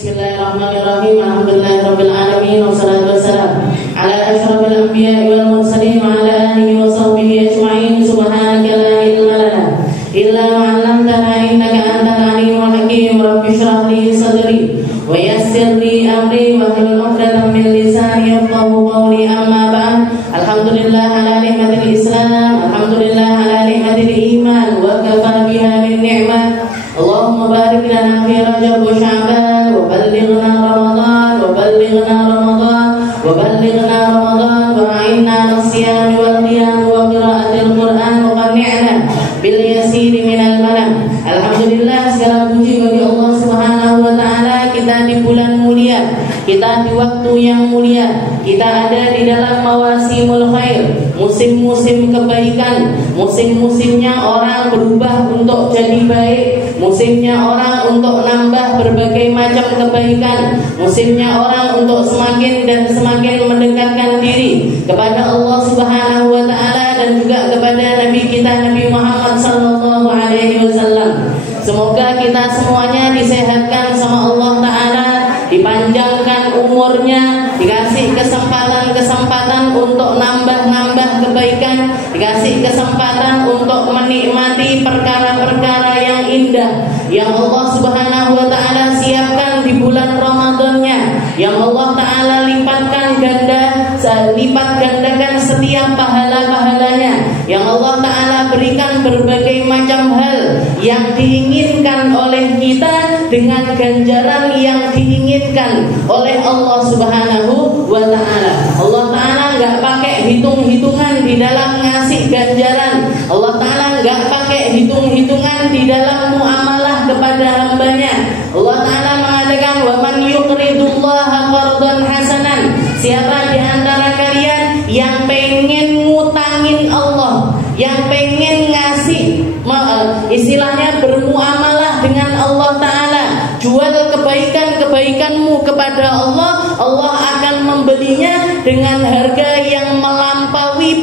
Bismillahirrahmanirrahim. Alhamdulillahirabbil alamin wassalatu wassalamu ala asyrafil anbiya'i wal mursalin wa ala alihi wa sahbihi ajma'in. Subhanaka la ilma lana illa ma 'allamtana innaka antal alimul hakim. Rabbi shrah li sadri wa yassir li amri wahlul 'uqdatam min lisani yafqahu qawli. Amma ba'd. Alhamdulillah ala ni'matil Islam, alhamdulillah ala ni'matil iman, wa kafa biha min ni'mah. Allahumma barik lana fi Rajab wa Sya'ban wa ballighna Ramadan wa ballighna Ramadan wa ballighna Ramadan wa a'inna 'ala siyam wal qiyam wa qira'atil Qur'an wa qanni'na bil yasir minal manam. Alhamdulillah, segala puji bagi Allah Subhanahu wa taala. Kita di bulan mulia, kita di waktu yang mulia, kita ada di dalam mawasimul khair, musim-musim kebaikan, musim-musimnya orang berubah untuk jadi baik, musimnya orang untuk nambah berbagai macam kebaikan, musimnya orang untuk semakin dan semakin mendekatkan diri kepada Allah Subhanahu wa taala dan juga kepada Nabi kita Nabi Muhammad sallallahu alaihi wasallam. Semoga kita semuanya disehatkan sama Allah taala, dipanjangkan umurnya, dikasih kesempatan untuk nambah kebaikan, dikasih kesempatan untuk menikmati perkara-perkara yang indah yang Allah Subhanahu wa taala siapkan di bulan Ramadannya, yang Allah taala lipat gandakan setiap pahala-pahalanya, yang Allah taala berikan berbagai macam hal yang diinginkan oleh kita dengan ganjaran yang diinginkan oleh Allah Subhanahu wa taala. Allah taala enggak pakai hitung-hitungan di dalam ngasih ganjaran. Allah taala enggak pakai hitung-hitungan di dalam muamalah kepada hambanya. Allah taala mengatakan, wa man yuqridullaha qardan hasanan. Siapa di antara kalian yang pengen ngutangin Allah, yang pengen ngasih, istilahnya bermuamalah dengan Allah taala, jual kebaikanmu kepada Allah, Allah akan membelinya dengan harga yang melampaui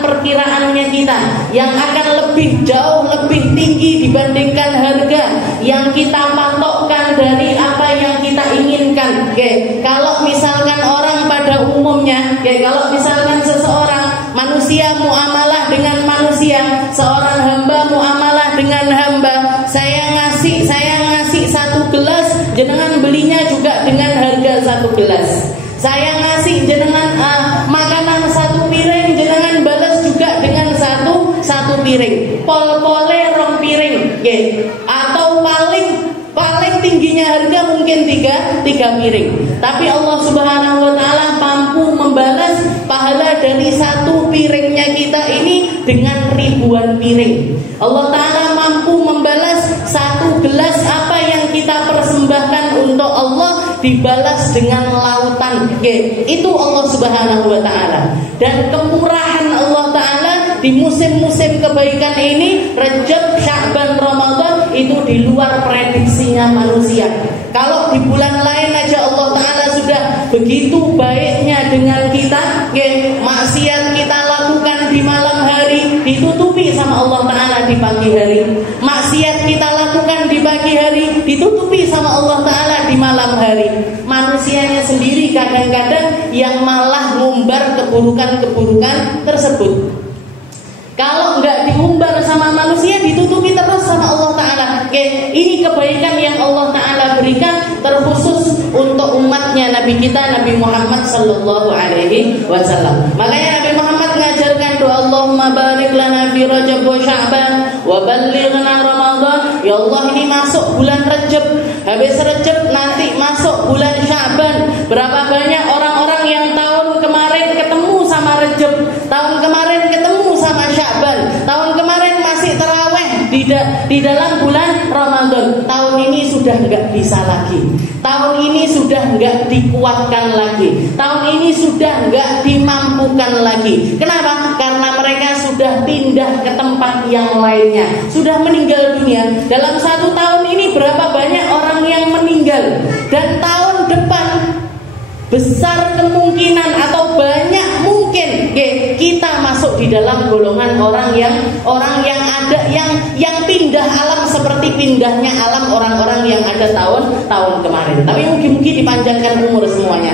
perkiraannya kita, yang akan lebih jauh lebih tinggi dibandingkan harga yang kita patokkan dari apa yang kita inginkan. Kalau misalkan orang pada umumnya, kalau misalkan seseorang manusia muamalah dengan manusia, seorang hamba muamalah dengan hamba, saya ngasih satu gelas, jenengan belinya juga dengan harga satu gelas. Saya ngasih jenengan makanan satu piring, jenengan balas juga dengan satu piring. Pol-pole rong piring, atau paling tingginya harga mungkin tiga piring. Tapi Allah Subhanahu wa taala mampu membalas pahala dari satu piringnya kita ini dengan ribuan piring. Allah taala mampu membalas satu gelas apa yang kita persembahkan untuk Allah dibalas dengan lautan. Itu Allah Subhanahu wa taala. Dan kemurahan Allah taala di musim-musim kebaikan ini, Rajab, Sya'ban, Ramadan, itu di luar prediksinya manusia. Kalau di bulan lain aja Allah taala sudah begitu baiknya dengan kita, maksiat kita lakukan di malam hari ditutupi sama Allah taala di pagi hari. Maksiat kita lakukan di pagi hari ditutupi sama Allah taala di malam hari. Manusianya sendiri kadang-kadang yang malah ngumbar keburukan-keburukan tersebut. Kalau enggak diumbar sama manusia, ditutupi terus sama Allah taala. Ini kebaikan yang Allah taala berikan terkhusus untuk umatnya Nabi kita Nabi Muhammad sallallahu alaihi wasallam. Makanya Nabi Muhammad mengajarkan doa, Allahumma barik lana fi Rajab wa Sya'ban wa ballighna Ramadan. Ya Allah, ini masuk bulan Rajab, habis Rajab nanti masuk bulan Sya'ban. Berapa banyak orang-orang yang tahun kemarin ketemu sama Rajab, tahun kemarin ketemu sama Sya'ban, tahun kemarin masih tarawih di dalam bulan Ramadan. Tahun ini sudah enggak bisa lagi. Tahun ini sudah enggak dikuatkan lagi. Tahun ini sudah enggak dimampukan lagi. Kenapa? Karena mereka sudah pindah ke tempat yang lainnya, sudah meninggal dunia. Dalam satu tahun ini berapa banyak orang yang meninggal. Dan tahun depan besar kemungkinan atau banyak mungkin kita masuk di dalam golongan orang yang ada yang pindah alam seperti pindahnya alam orang-orang yang ada tahun kemarin. Tapi mungkin dipanjangkan umur semuanya.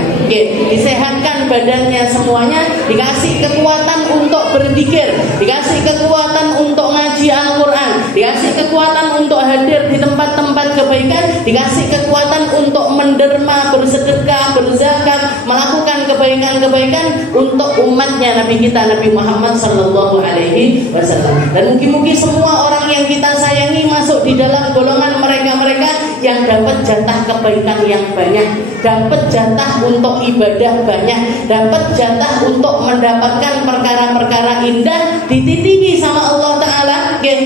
Disehatkan badannya semuanya, dikasih kekuatan untuk berzikir, dikasih kekuatan untuk ngaji Al-Quran, dikasih kekuatan untuk hadir di tempat-tempat kebaikan, dikasih kekuatan untuk menderma, bersedekah, berzakat, melakukan kebaikan-kebaikan untuk umatnya Nabi kita Nabi Muhammad sallallahu alaihi wasallam. Dan mungkin semua orang yang kita sayangi masuk di dalam golongan mereka-mereka yang dapat jatah kebaikan yang banyak, dapat jatah untuk ibadah banyak, dapat jatah untuk mendapatkan perkara-perkara indah, dititipi sama Allah Ta'ala,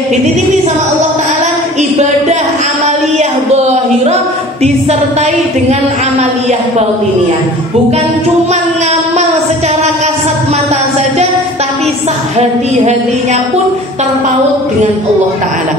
dititipi sama Allah Ta'ala ibadah amaliyah zahirah disertai dengan amaliyah batiniyah. Bukan cuma ngamal secara kasat mata saja, tapi hati-hatinya pun terpaut dengan Allah Ta'ala.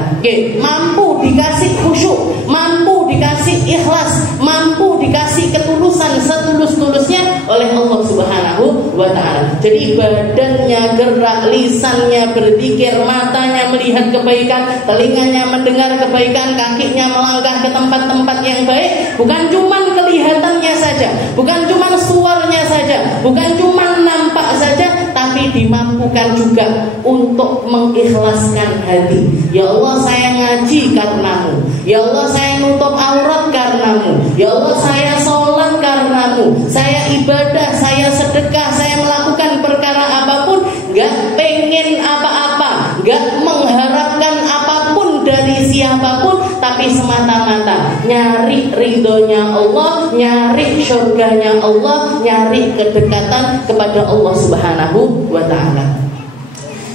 Mampu dikasih khusyuk, mampu dikasih ikhlas, mampu dikasih ketulusan setulus-tulusnya oleh Allah Subhanahu wa Ta'ala. Jadi badannya gerak, lisannya berzikir, matanya melihat kebaikan, telinganya mendengar kebaikan, kakinya melangkah ke tempat-tempat yang baik. Bukan cuma kelihatannya saja, bukan cuma suaranya saja, bukan cuma nampak saja, tapi dimampukan juga untuk mengikhlaskan hati. Ya Allah, saya ngaji karenamu. Ya Allah, saya nutup aurat karenamu. Ya Allah, saya sholat karenamu. Saya ibadah, saya sedekah, saya melakukan perkara apapun, gak pengen apa-apa, gak mengharapkan apapun dari siapapun, tapi semata-mata nyari ridhonya Allah, nyari surganya Allah, nyari kedekatan kepada Allah Subhanahu wa Ta'ala.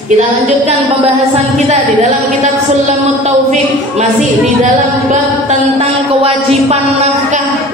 Kita lanjutkan pembahasan kita di dalam kitab Sulamut Taufik, masih di dalam bab tentang kewajiban nafkah,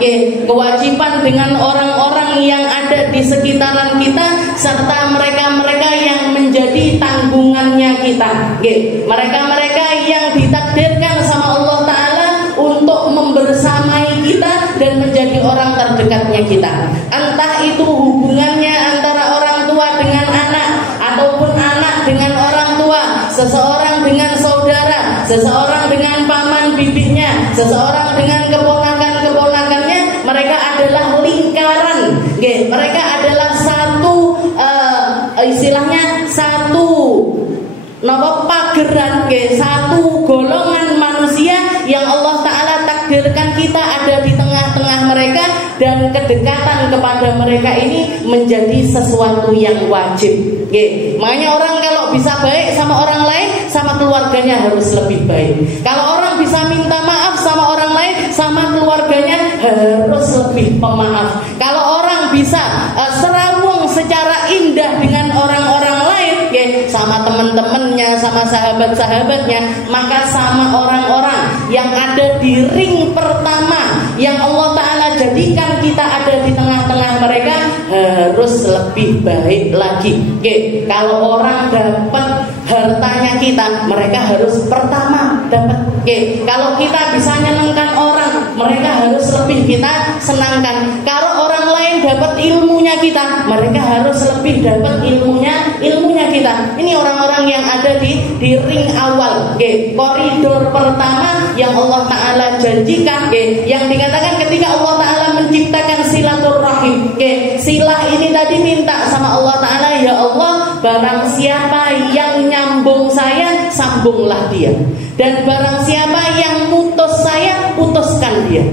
kewajiban dengan orang-orang yang ada di sekitaran kita serta mereka-mereka yang menjadi tanggungannya kita, mereka-mereka yang ditakdirkan sama Allah Ta'ala untuk membersamai kita dan menjadi orang terdekatnya kita. Entah itu hubungannya antara orang tua dengan anak, ataupun anak dengan orang tua, seseorang dengan saudara, seseorang dengan paman bibinya, seseorang dengan keponakan-keponakannya. Mereka adalah lingkaran, mereka adalah satu istilahnya satu pageran, satu golongan manusia yang Allah Ta'ala takdirkan kita ada di tengah-tengah mereka, dan kedekatan kepada mereka ini menjadi sesuatu yang wajib. Makanya orang kalau bisa baik sama orang lain, sama keluarganya harus lebih baik. Kalau orang bisa minta maaf sama orang lain, sama keluarganya harus lebih pemaaf. Kalau orang bisa serawung secara indah dengan orang-orang lain, sama teman-temannya, sama sahabat-sahabatnya, maka sama orang-orang yang ada di ring pertama yang Allah Ta'ala jadikan kita ada di tengah-tengah mereka, harus lebih baik lagi. Kalau orang dapat hartanya kita, mereka harus pertama dapat. Kalau kita bisa nyenangkan orang, mereka harus lebih kita senangkan. Kalau orang lain dapat ilmunya kita, mereka harus lebih dapat ilmunya kita. Ini orang-orang yang ada di ring awal, koridor pertama yang Allah Ta'ala janjikan, yang dikatakan ketika Allah Ta'ala menciptakan silaturahim. Silah ini tadi minta sama Allah Ta'ala, ya Allah, barang siapa yang nyambung saya, sambunglah dia. Dan barang siapa yang putus saya, putuskan dia.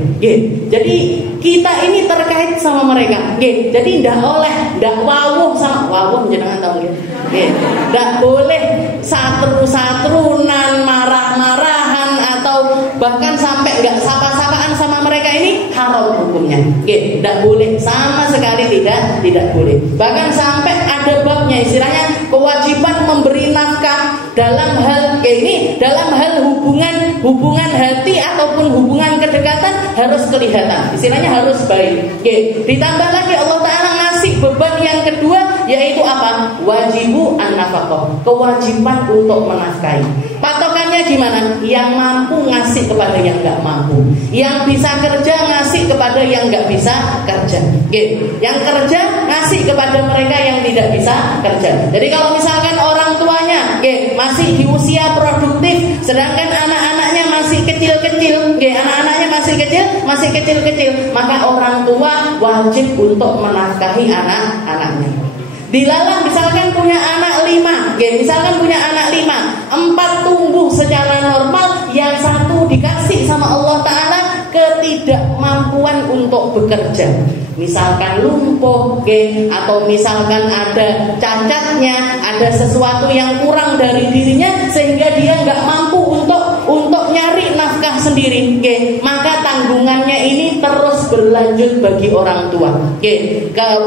Jadi kita ini terkait sama mereka. Jadi ndak wawuh sama wawuh jenengan tahu ya. Ndak boleh satru-satrunan, marah-marahan, atau bahkan sampai nggak sapa-sapaan sama mereka, ini haram hukumnya. Ndak boleh, sama sekali tidak boleh. Bahkan sampai ada babnya, istilahnya kewajiban memberi nafkah dalam hal ini, dalam hal hubungan hati ataupun hubungan kedekatan harus kelihatan, istilahnya harus baik. Ditambah lagi Allah Ta'ala ngasih beban yang kedua, yaitu apa? Wajibu an-nafaqah, kewajiban untuk menafkahi. Patokannya maunya gimana? Yang mampu ngasih kepada yang nggak mampu, yang bisa kerja ngasih kepada yang nggak bisa kerja. Yang kerja ngasih kepada mereka yang tidak bisa kerja. Jadi kalau misalkan orang tuanya masih di usia produktif, sedangkan anak-anaknya masih kecil-kecil, anak-anaknya masih kecil-kecil, maka orang tua wajib untuk menafkahi anak-anaknya. Dilalah misalkan punya anak 5, misalkan punya anak 5, 4 tumbuh secara normal, yang 1 dikasih sama Allah Ta'ala ketidakmampuan untuk bekerja, misalkan lumpuh, atau misalkan ada cacatnya, ada sesuatu yang kurang dari dirinya sehingga dia nggak mampu untuk nyari nafkah sendiri, maka tanggungannya ini terus berlanjut bagi orang tua.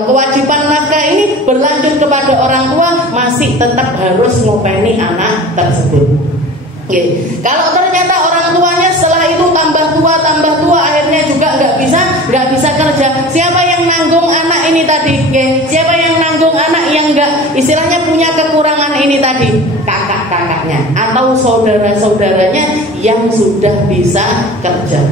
Kewajiban nafkah ini berlanjut kepada orang tua, masih tetap harus ngopeni anak tersebut. Kalau ternyata orang tuanya setelah itu tambah tua, akhirnya juga nggak bisa kerja, siapa yang nanggung anak ini tadi? Siapa yang nanggung anak yang nggak istilahnya punya kekurangan ini tadi? Kakak-kakaknya atau saudara-saudaranya yang sudah bisa kerja.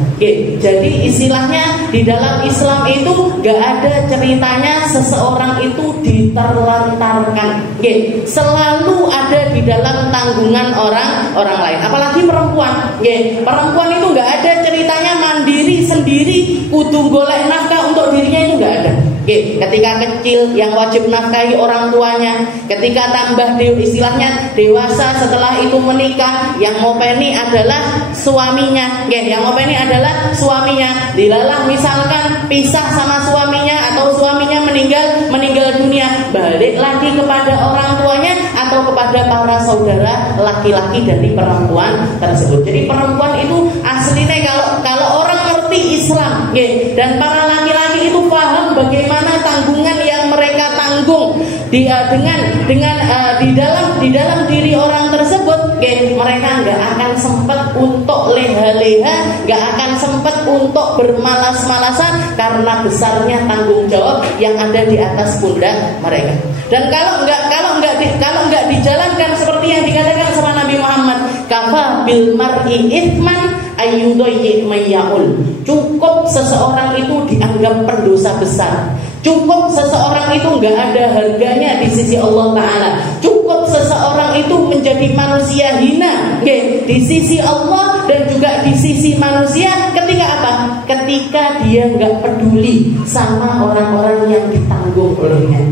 Jadi istilahnya di dalam Islam itu nggak ada ceritanya seseorang itu diterlantarkan. Selalu ada di dalam tanggungan orang lain. Apalagi perempuan. Perempuan itu nggak ada ceritanya mandiri sendiri, kudu golek nafkah untuk dirinya, itu nggak ada. Ketika kecil yang wajib nafkahi orang tuanya, ketika tambah istilahnya dewasa, setelah itu menikah, yang ngopeni adalah suaminya. Yang ngopeni adalah suaminya. Dilalah misalkan pisah sama suaminya atau suaminya meninggal dunia, balik lagi kepada orang tuanya atau kepada para saudara laki-laki dari perempuan tersebut. Jadi perempuan itu aslinya kalau orang ngerti Islam, dan para laki-laki itu paham bagaimana tanggungan yang mereka tanggung di dalam diri orang tersebut, mereka nggak akan sempat untuk leha-leha, nggak akan sempat untuk bermalas-malasan karena besarnya tanggung jawab yang ada di atas pundak mereka. Dan kalau nggak dijalankan seperti yang dikatakan sama Nabi Muhammad, kafa bil mar'i ithman ayyudayyi mayyaul. Cukup seseorang itu dianggap pendosa besar. Cukup seseorang itu nggak ada harganya di sisi Allah Ta'ala. Cukup seseorang itu menjadi manusia hina di sisi Allah dan juga di sisi manusia. Ketika apa? Ketika dia nggak peduli sama orang-orang yang ditanggung olehnya.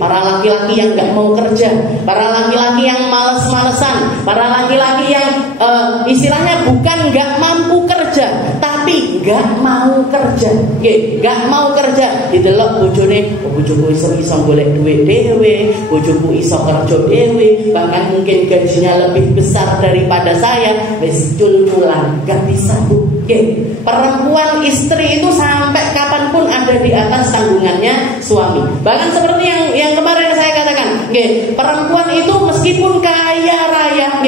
Para laki-laki yang nggak mau kerja, para laki-laki yang males-malesan, para laki-laki yang istilahnya bukan nggak mampu kerja, tapi nggak mau kerja, nggak mau kerja. Didelok bojoku iso golek duit dhewe, bojoku iso kerja dhewe, bahkan mungkin gajinya lebih besar daripada saya, wis cul-culan, nggak bisa Bu. Perempuan istri itu sampai kapanpun ada di atas tanggungannya suami. Bahkan seperti yang kemarin saya katakan, perempuan itu meskipun kaya raya,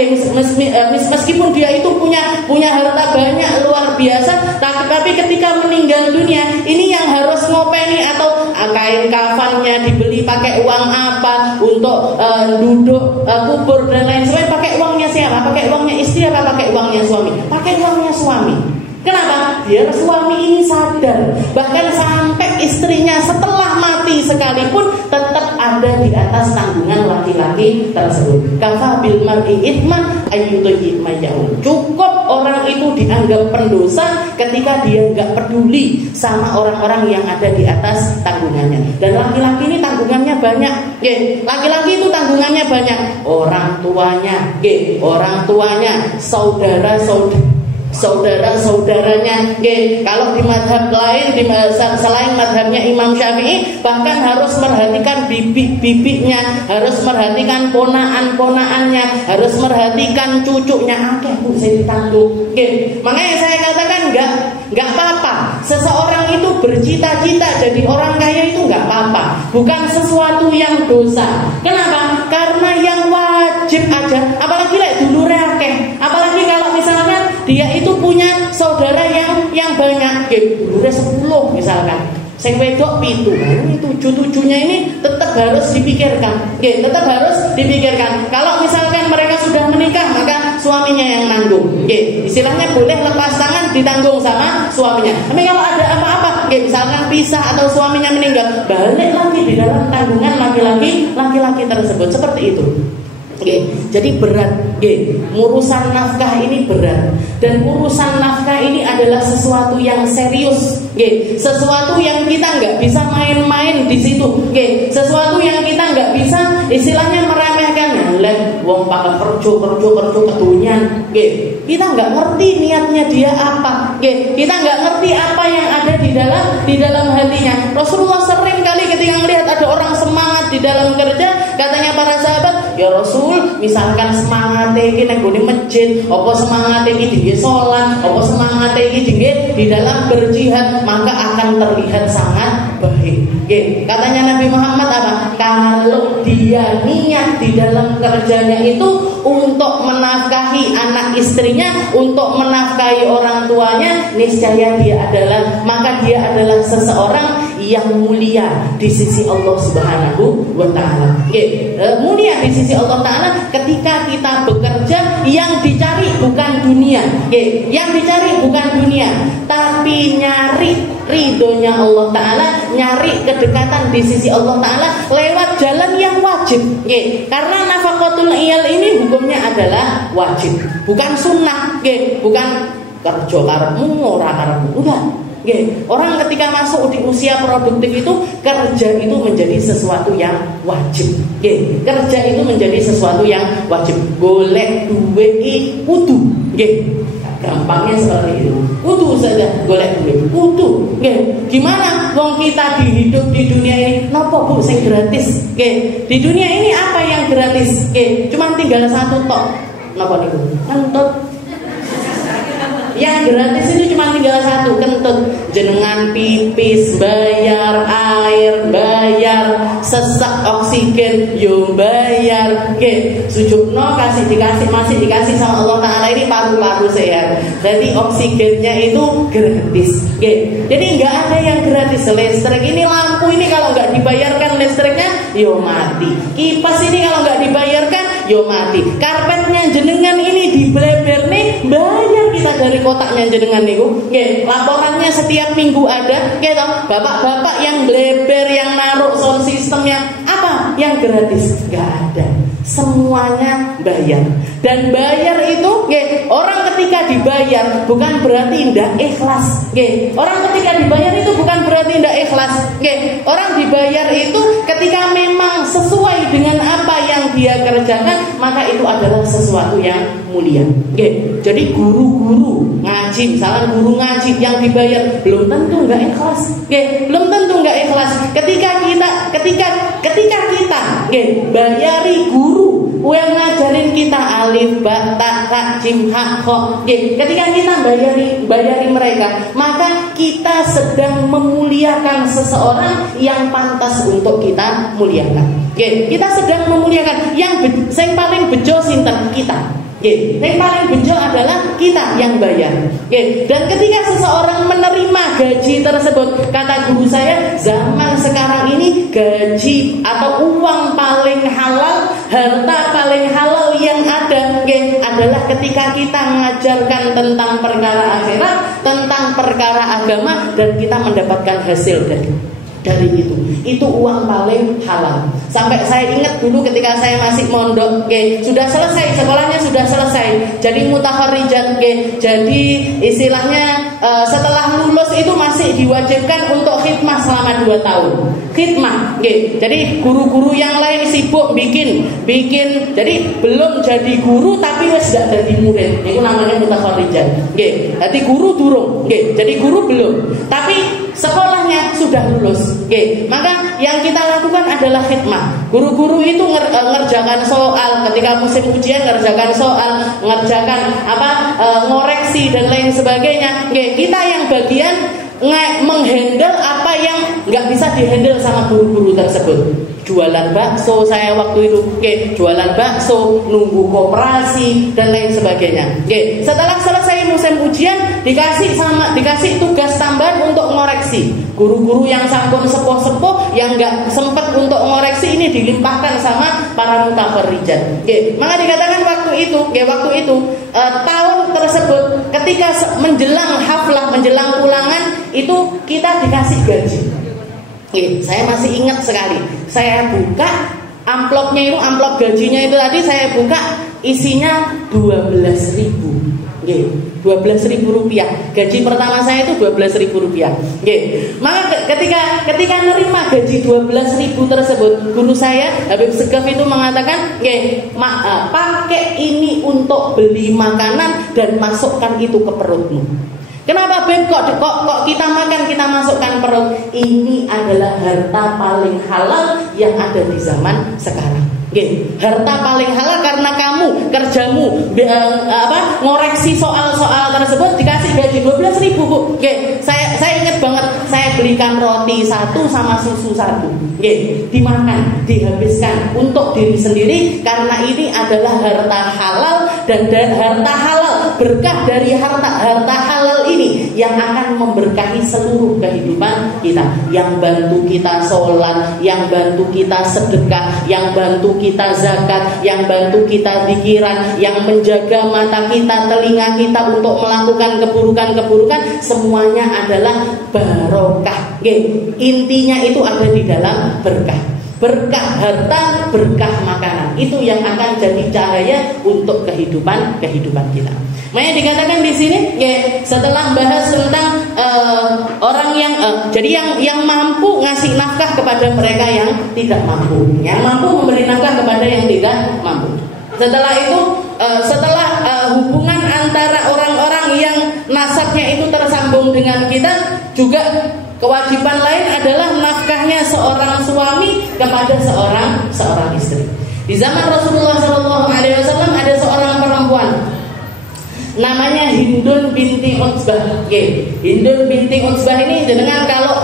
meskipun dia itu punya harta banyak luar biasa, tapi ketika meninggal dunia, ini yang harus ngopeni atau kain kafannya dibeli pakai uang apa, untuk duduk kubur dan lain sebagainya, pakai uangnya siapa? Pakai uangnya istri apa pakai uangnya suami? Pakai uangnya suami. Kenapa? Biar suami ini sadar, bahkan sampai istrinya setelah mati sekalipun tetap ada di atas tanggungan laki-laki tersebut. Kafa bil mar'i ithman ayyudayyi mayyaul. Cukup orang itu dianggap pendosa ketika dia nggak peduli sama orang-orang yang ada di atas tanggungannya. Dan laki-laki ini tanggungannya banyak. Laki-laki itu tanggungannya banyak. Orang tuanya, saudara-saudaranya. Kalau di madhab lain, selain madhabnya Imam Syafi'i, bahkan harus merhatikan bibik-bibiknya, harus merhatikan ponaan-ponaannya, harus merhatikan cucunya. Bu, saya ditanggung. Makanya saya katakan nggak apa-apa. Seseorang itu bercita-cita jadi orang kaya itu nggak apa-apa, bukan sesuatu yang dosa. Kenapa? Karena yang wajib aja. Apalagi dulure akeh. Apalagi kalau misalkan dia itu punya saudara yang banyak, dulure 10 misalkan, sing wedok 7, ini 7-7-nya ini tetap harus dipikirkan. Tetap harus dipikirkan. Kalau misalkan mereka sudah menikah, maka suaminya yang nanggung. Istilahnya boleh lepas tangan ditanggung sama suaminya. Tapi kalau ada apa-apa, misalkan pisah atau suaminya meninggal, balik lagi di dalam tanggungan laki-laki tersebut. Seperti itu. Jadi berat, urusan nafkah ini berat, dan urusan nafkah ini adalah sesuatu yang serius, sesuatu yang kita nggak bisa main-main di situ, sesuatu yang kita nggak bisa istilahnya meremehkan. Wong pakai kerja ketunyan, kita nggak ngerti niatnya dia apa, kita nggak ngerti apa yang ada di dalam hatinya. Rasulullah sering kali ketika melihat ada orang semangat di dalam kerja, katanya para sahabat, ya Rasul, misalkan semangat iki nang gone masjid, apa semangat iki di salat, apa semangat iki di dalam berjihad, maka akan terlihat sangat baik. Katanya Nabi Muhammad apa? Kalau dia niat di dalam kerjanya itu untuk menafkahi anak istrinya, untuk menafkahi orang tuanya, niscaya dia adalah seseorang yang mulia di sisi Allah Subhanahu wa taala. Mulia di sisi Allah taala ketika kita bekerja, yang dicari bukan dunia. Yang dicari bukan dunia, tapi nyari ridhonya Allah taala, nyari kedekatan di sisi Allah taala lewat jalan yang wajib. Karena nafaqatul iyal ini hukumnya adalah wajib, bukan sunnah. Bukan kerja karepmu ora karepmu, enggak. Orang ketika masuk di usia produktif itu, kerja itu menjadi sesuatu yang wajib. Kerja itu menjadi sesuatu yang wajib. Golek duit kudu. Gampangnya seperti itu. Kudu saja golek duit. Kudu. Gimana wong kita hidup di dunia ini? Napa Bu sing gratis? Di dunia ini apa yang gratis? Cuma tinggal satu tok. Napa niku? Kentut. Yang gratis itu cuma tinggal satu, kentut. Jenengan pipis bayar, air bayar, sesak oksigen yo bayar. Sujudno masih dikasih sama Allah taala ini paru-paru sehat. Jadi oksigennya itu gratis. Jadi nggak ada yang gratis. Listrik ini, lampu ini kalau nggak dibayarkan listriknya yo mati. Kipas ini kalau nggak dibayarkan yo mati. Karpetnya jenengan ini dibleber nih, bayar kita dari kotaknya jenengan niku. Laporannya setiap minggu ada. Bapak-bapak yang bleber, yang naruh sound systemnya, apa yang gratis? Gak ada. Semuanya bayar. Dan bayar itu, orang ketika dibayar bukan berarti tidak ikhlas. Orang ketika dibayar itu bukan berarti tidak ikhlas. Orang dibayar itu ketika memang sesuai dengan apa yang dia kerjakan, maka itu adalah sesuatu yang mulia. Jadi guru-guru ngaji, misalnya guru ngaji yang dibayar belum tentu nggak ikhlas. Belum tentu nggak ikhlas. Ketika kita bayari guru yang ngajarin kita alif, ba, ta, ra, jim, ha, kho. Ketika kita bayari mereka, maka kita sedang memuliakan seseorang yang pantas untuk kita muliakan. Kita sedang memuliakan yang paling bejo sinten kita. Yang paling bejo adalah kita yang bayar. Dan ketika seseorang menerima gaji tersebut, kata guru saya, zaman sekarang ini gaji atau uang paling halal, harta paling halal yang ada adalah ketika kita mengajarkan tentang perkara akhirat, tentang perkara agama, dan kita mendapatkan hasil dari itu uang paling halal. Sampai saya ingat dulu ketika saya masih mondok, sudah selesai sekolahnya, sudah selesai. Jadi mutakharijat, jadi istilahnya setelah lulus itu masih diwajibkan untuk khidmah selama 2 tahun. Khidmah, jadi guru-guru yang lain sibuk bikin. Jadi belum jadi guru tapi wis gak jadi murid. Itu namanya mutakharijat. Jadi guru durung, jadi guru belum. Tapi sekolahnya sudah lulus. Maka yang kita lakukan adalah khidmah. Guru-guru itu ngerjakan soal ketika musim ujian, ngerjakan soal, ngerjakan ngoreksi dan lain sebagainya. Kita yang bagian menghandle apa yang nggak bisa dihandle sama guru-guru tersebut. Jualan bakso saya waktu itu, jualan bakso, nunggu koperasi dan lain sebagainya. Setelah selesai musim ujian dikasih tugas tambahan untuk ngoreksi. Guru-guru yang sampun sepuh-sepuh yang nggak sempat untuk ngoreksi ini dilimpahkan sama para mutafarrijat. Maka dikatakan waktu itu tahun tersebut ketika menjelang haflah, menjelang ulangan itu kita dikasih gaji. Saya masih ingat sekali. Saya buka amplopnya itu, amplop gajinya itu tadi saya buka, isinya 12.000. 12.000 rupiah. Gaji pertama saya itu 12.000 rupiah. Maka ketika nerima gaji 12.000 tersebut, guru saya Habib Segaf itu mengatakan, pakai ini untuk beli makanan dan masukkan itu ke perutmu. Kenapa Beb kok kita makan, kita masukkan perut? Ini adalah harta paling halal yang ada di zaman sekarang. Harta paling halal karena kamu kerjamu ngoreksi soal-soal tersebut dikasih gaji 12.000 Bu. Saya ingat banget, saya belikan roti 1 sama susu 1. Dimakan, dihabiskan untuk diri sendiri karena ini adalah harta halal dan harta halal, berkah dari harta halal ini yang akan memberkahi seluruh kehidupan kita, yang bantu kita sholat, yang bantu kita sedekah, yang bantu kita zakat, yang bantu kita zikran, yang menjaga mata kita, telinga kita untuk melakukan keburukan-keburukan, semuanya adalah barokah. Intinya itu ada di dalam berkah. Berkah harta, berkah makanan, itu yang akan jadi cahaya untuk kehidupan kita. Makanya dikatakan di sini, setelah bahas tentang orang yang jadi yang mampu ngasih nafkah kepada mereka yang tidak mampu, yang mampu memberi nafkah kepada yang tidak mampu. Setelah itu, hubungan antara orang-orang yang nasabnya itu tersambung dengan kita juga. Kewajiban lain adalah nafkahnya seorang suami kepada seorang istri. Di zaman Rasulullah SAW ada seorang perempuan namanya Hindun binti Utsbah. Hindun binti Utsbah ini dengan kalau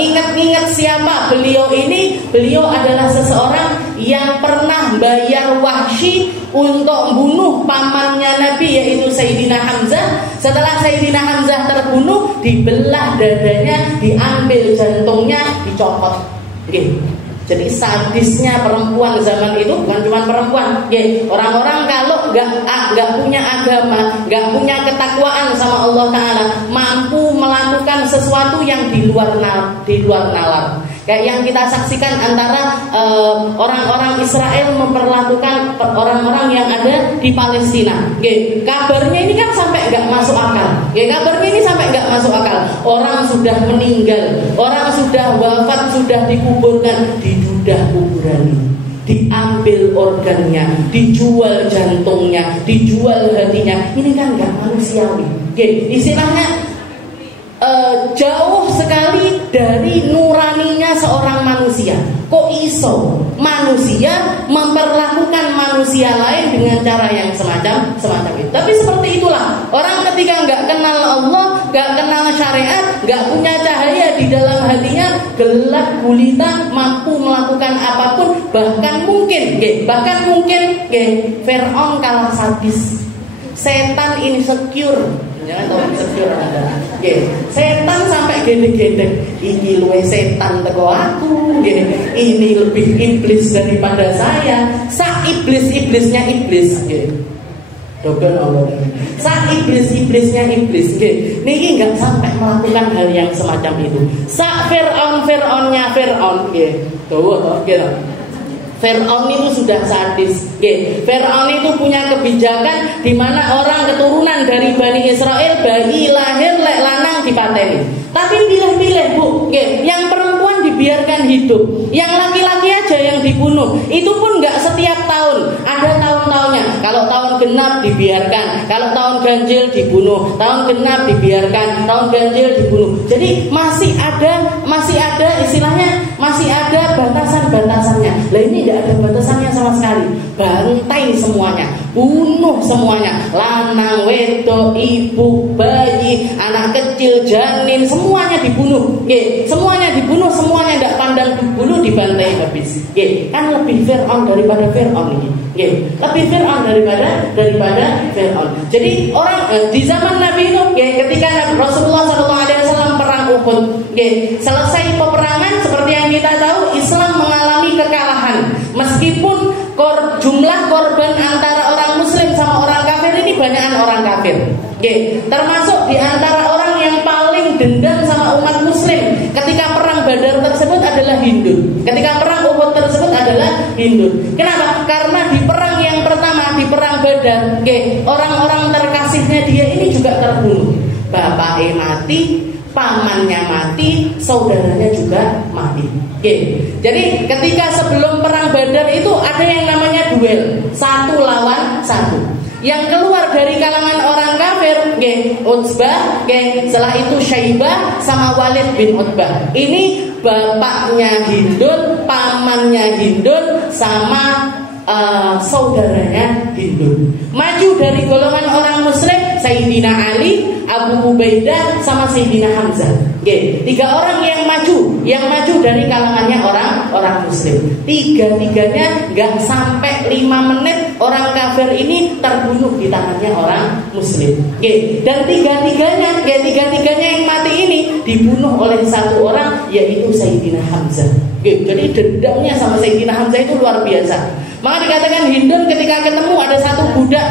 nginget siapa beliau ini, beliau adalah seseorang yang pernah bayar Wahsy untuk bunuh pamannya Nabi, yaitu Sayyidina Hamzah. Setelah Sayyidina Hamzah terbunuh, dibelah dadanya, diambil jantungnya, dicopot. Jadi sadisnya perempuan zaman itu, bukan cuma perempuan, orang-orang kalau nggak punya agama, nggak punya ketakwaan sama Allah Taala, mampu melakukan sesuatu yang di luar nalar. Kayak yang kita saksikan antara orang-orang Israel memperlakukan orang-orang yang ada di Palestina. Kabarnya ini kan sampai nggak masuk akal. Kabarnya ini sampai nggak masuk akal. Orang sudah meninggal, orang sudah wafat, sudah dikuburkan, didudah kuburan ini, diambil organnya, dijual jantungnya, dijual hatinya. Ini kan nggak manusiawi. Istilahnya jauh sekali dari nuraninya seorang manusia. Kok iso manusia memperlakukan manusia lain dengan cara yang semacam itu? Tapi seperti itulah orang ketika nggak kenal Allah, nggak kenal syariat, nggak punya cahaya di dalam hatinya, gelap gulita, mampu melakukan apapun, bahkan mungkin Fir'aun kalah sadis, setan insecure. Jangan tahu insecure ada. Setan sampai gede-gede. Ini luwe setan teko aku. Ini lebih iblis daripada saya. Sa iblisnya iblis. Dokter Allah. Sa iblisnya iblis. Niki nggak sampai melakukan hal yang semacam itu. Sa Fir'aunnya Fir'aun. Tuh, Fir'aun itu sudah sadis. Fir'aun itu punya kebijakan di mana orang keturunan dari Bani Israel, bayi lahir lek lanang dipateni. Tapi pilih-pilih Bu, yang perempuan dibiarkan hidup, yang laki-laki aja yang dibunuh. Itu pun nggak setiap tahun, ada tahun-tahunnya. Kalau tahun genap dibiarkan, kalau tahun ganjil dibunuh, tahun genap dibiarkan, tahun ganjil dibunuh. Jadi masih ada istilahnya, masih ada batasan-batasannya. Lah ini tidak ada batasannya sama sekali. Bantai semuanya, bunuh semuanya, lanang, wedok, ibu, bayi, anak kecil, janin, semuanya dibunuh dibunuh. Semuanya dibunuh, semuanya tidak pandang bulu dibantai habis. Kan lebih Fir'aun daripada Fir'aun ini. Lebih Fir'aun daripada Fir'aun. Jadi orang di zaman Nabi itu, ketika Rasulullah SAW perang Uhud, selesai peperangan seperti yang kita tahu, Islam mengalami kekalahan. Meskipun jumlah korban antara orang Muslim sama orang kafir ini banyakan orang kafir. Termasuk di antara orang yang paling dendam sama umat Muslim ketika perang Badar tersebut adalah Hindun. Ketika perang Uhud tersebut adalah Hindun. Kenapa? Karena di perang yang pertama, di perang Badar, orang-orang terkasihnya dia ini juga terbunuh. Bapaknya mati, pamannya mati, saudaranya juga mati. Jadi ketika sebelum perang Badar itu ada yang namanya duel 1 lawan 1. Yang keluar dari kalangan orang kafir, Utsbah, setelah itu Syaibah sama Walid bin Utbah. Ini bapaknya Hindun, pamannya Hindun, sama saudaranya Hindun. Maju dari golongan orang Muslim, Sayyidina Ali, Abu Ubaidah, sama Sayyidina Hamzah. 3 orang yang maju dari kalangannya orang Muslim. 3-tiganya nggak sampai 5 menit orang kafir ini terbunuh di tangannya orang Muslim. Dan tiga-tiganya yang mati ini dibunuh oleh 1 orang, yaitu Sayyidina Hamzah. Jadi dendamnya sama Sayyidina Hamzah itu luar biasa. Maka dikatakan Hindun ketika ketemu ada 1 budak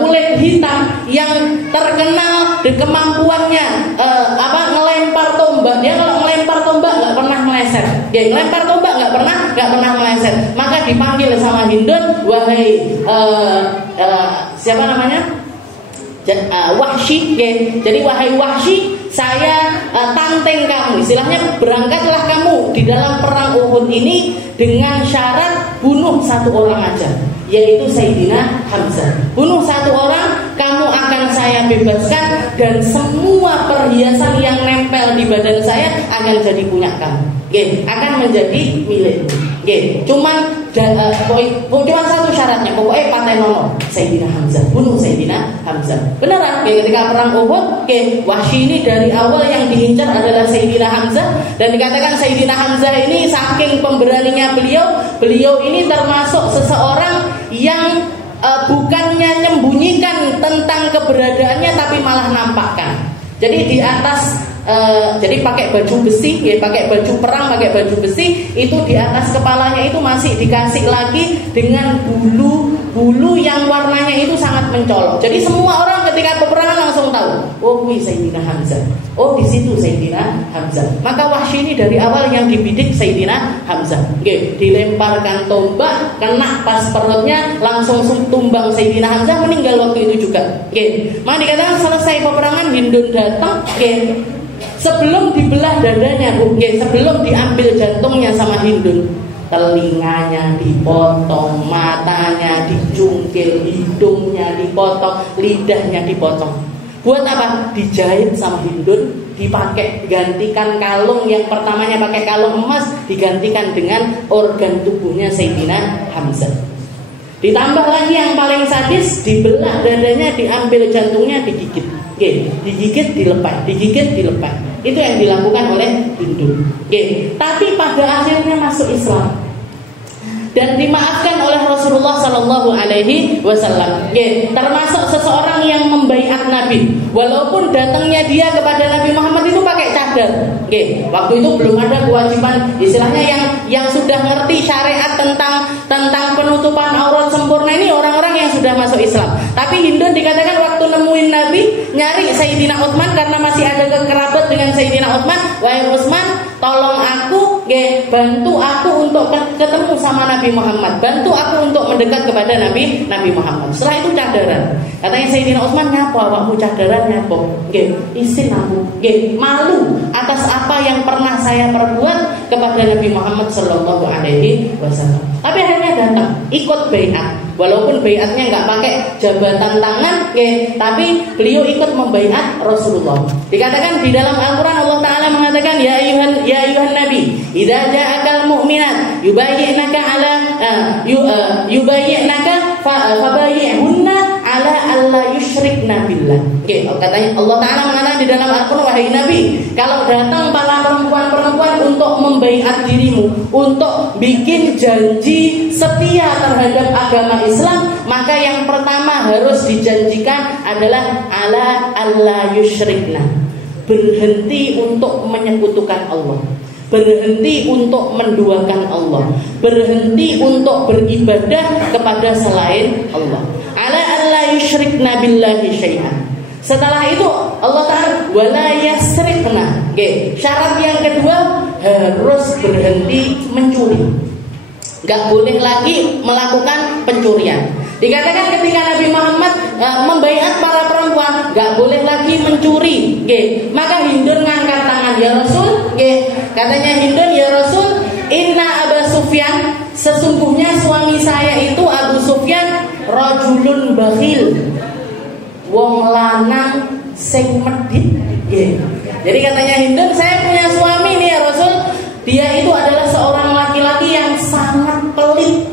kulit hitam yang terkenal di kemampuannya ngelempar tombak. Dia kalau ngelempar tombak nggak pernah meleset. Ngelempar tombak nggak pernah meleset. Maka dipanggil sama Hindun, wahai siapa namanya? Wahsy. Jadi wahai Wahsy, saya tanteng kamu, istilahnya berangkatlah kamu di dalam perang Uhud ini dengan syarat bunuh 1 orang aja, yaitu Sayyidina Hamzah. Bunuh 1 orang, kamu akan saya bebaskan dan semua perhiasan yang nempel di badan saya akan jadi punya kamu. Akan menjadi milikmu. Cuman 1 syaratnya, pokoknya patenono Sayyidina Hamzah, bunuh Sayyidina Hamzah. Beneran, ketika perang Uhud, Wahsy ini dari awal yang diincar adalah Sayyidina Hamzah. Dan dikatakan Sayyidina Hamzah ini saking pemberaninya beliau ini termasuk seseorang yang bukannya menyembunyikan tentang keberadaannya, tapi malah nampakkan. Jadi di atas jadi pakai baju besi, pakai baju perang, pakai baju besi, itu di atas kepalanya itu masih dikasih lagi dengan bulu yang warnanya itu sangat mencolok. Jadi semua orang ketika peperangan langsung tahu, oh ini Sayyidina Hamzah, oh di situ Sayyidina Hamzah. Maka Wahsy ini dari awal yang dibidik Sayyidina Hamzah. Dilemparkan tombak, kena pas perutnya, langsung tumbang Sayyidina Hamzah, meninggal waktu itu juga. Maka dikatakan selesai peperangan, Hindun datang, sebelum dibelah dadanya, sebelum diambil jantungnya sama Hindun, telinganya dipotong, matanya dicungkil, hidungnya dipotong, lidahnya dipotong. Buat apa? Dijahit sama Hindun, digantikan kalung yang pertamanya pakai kalung emas, digantikan dengan organ tubuhnya Sayyidina Hamzah. Ditambah lagi yang paling sadis, dibelah dadanya, diambil jantungnya, digigit. Digigit dilepas, digigit dilepas. Itu yang dilakukan oleh Hindun. Tapi pada akhirnya masuk Islam dan dimaafkan oleh Rasulullah Sallallahu Alaihi Wasallam. Termasuk seseorang yang membaiat Nabi, walaupun datangnya dia kepada Nabi Muhammad itu pakai cadar. Waktu itu belum ada kewajiban, istilahnya yang sudah ngerti syariat tentang penutupan aurat sempurna ini orang-orang yang sudah masuk Islam. Tapi Hindun dikatakan waktu nemuin Nabi, nyari Sayyidina Utsman karena masih ada kekerabat dengan Sayyidina Utsman. Wahai Utsman, tolong aku, bantu aku untuk ketemu sama Nabi Muhammad, bantu aku untuk mendekat kepada Nabi Muhammad. Setelah itu cadaran. Katanya Sayyidina Utsman, nyapa awakmu cadaran nyapa? Isin aku. Malu atas apa yang pernah saya perbuat kepada Nabi Muhammad Sallallahu Alaihi Wasallam. Tapi akhirnya datang, ikut baiat. Walaupun baiatnya nggak pakai jabatan tangan, tapi beliau ikut membaiat Rasulullah. Dikatakan di dalam Al-Quran Allah Taala mengatakan, ya ayuhan Nabi, idza ja'akal mu'minat yubayyi'naka ala yubayyi'naka fabayyi'hunna ala alla yusyrikna billah. Oke, katanya Allah Ta'ala mengatakan di dalam Al-Qur'an, wahai Nabi, kalau datang para perempuan-perempuan untuk membaiat dirimu, untuk bikin janji setia terhadap agama Islam, maka yang pertama harus dijanjikan adalah ala alla yusyrikna, berhenti untuk menyekutukan Allah, berhenti untuk menduakan Allah, berhenti untuk beribadah kepada selain Allah. Ala alla yusyrikna billahi syai'an. Setelah itu Allah Ta'ala wala yasrikna. Oke, syarat yang kedua harus berhenti mencuri. Gak boleh lagi melakukan pencurian. Dikatakan ketika Nabi Muhammad membaiat para perempuan, gak boleh lagi mencuri. Maka Hindun ngangkat tangan, ya Rasul. Katanya Hindun, ya Rasul, inna Abu Sufyan, sesungguhnya suami saya itu Abu Sufyan rajulun bakhil, wong lanang sing medhit. Jadi katanya Hindun, saya punya suami nih ya Rasul, dia itu adalah seorang laki-laki yang sangat pelit.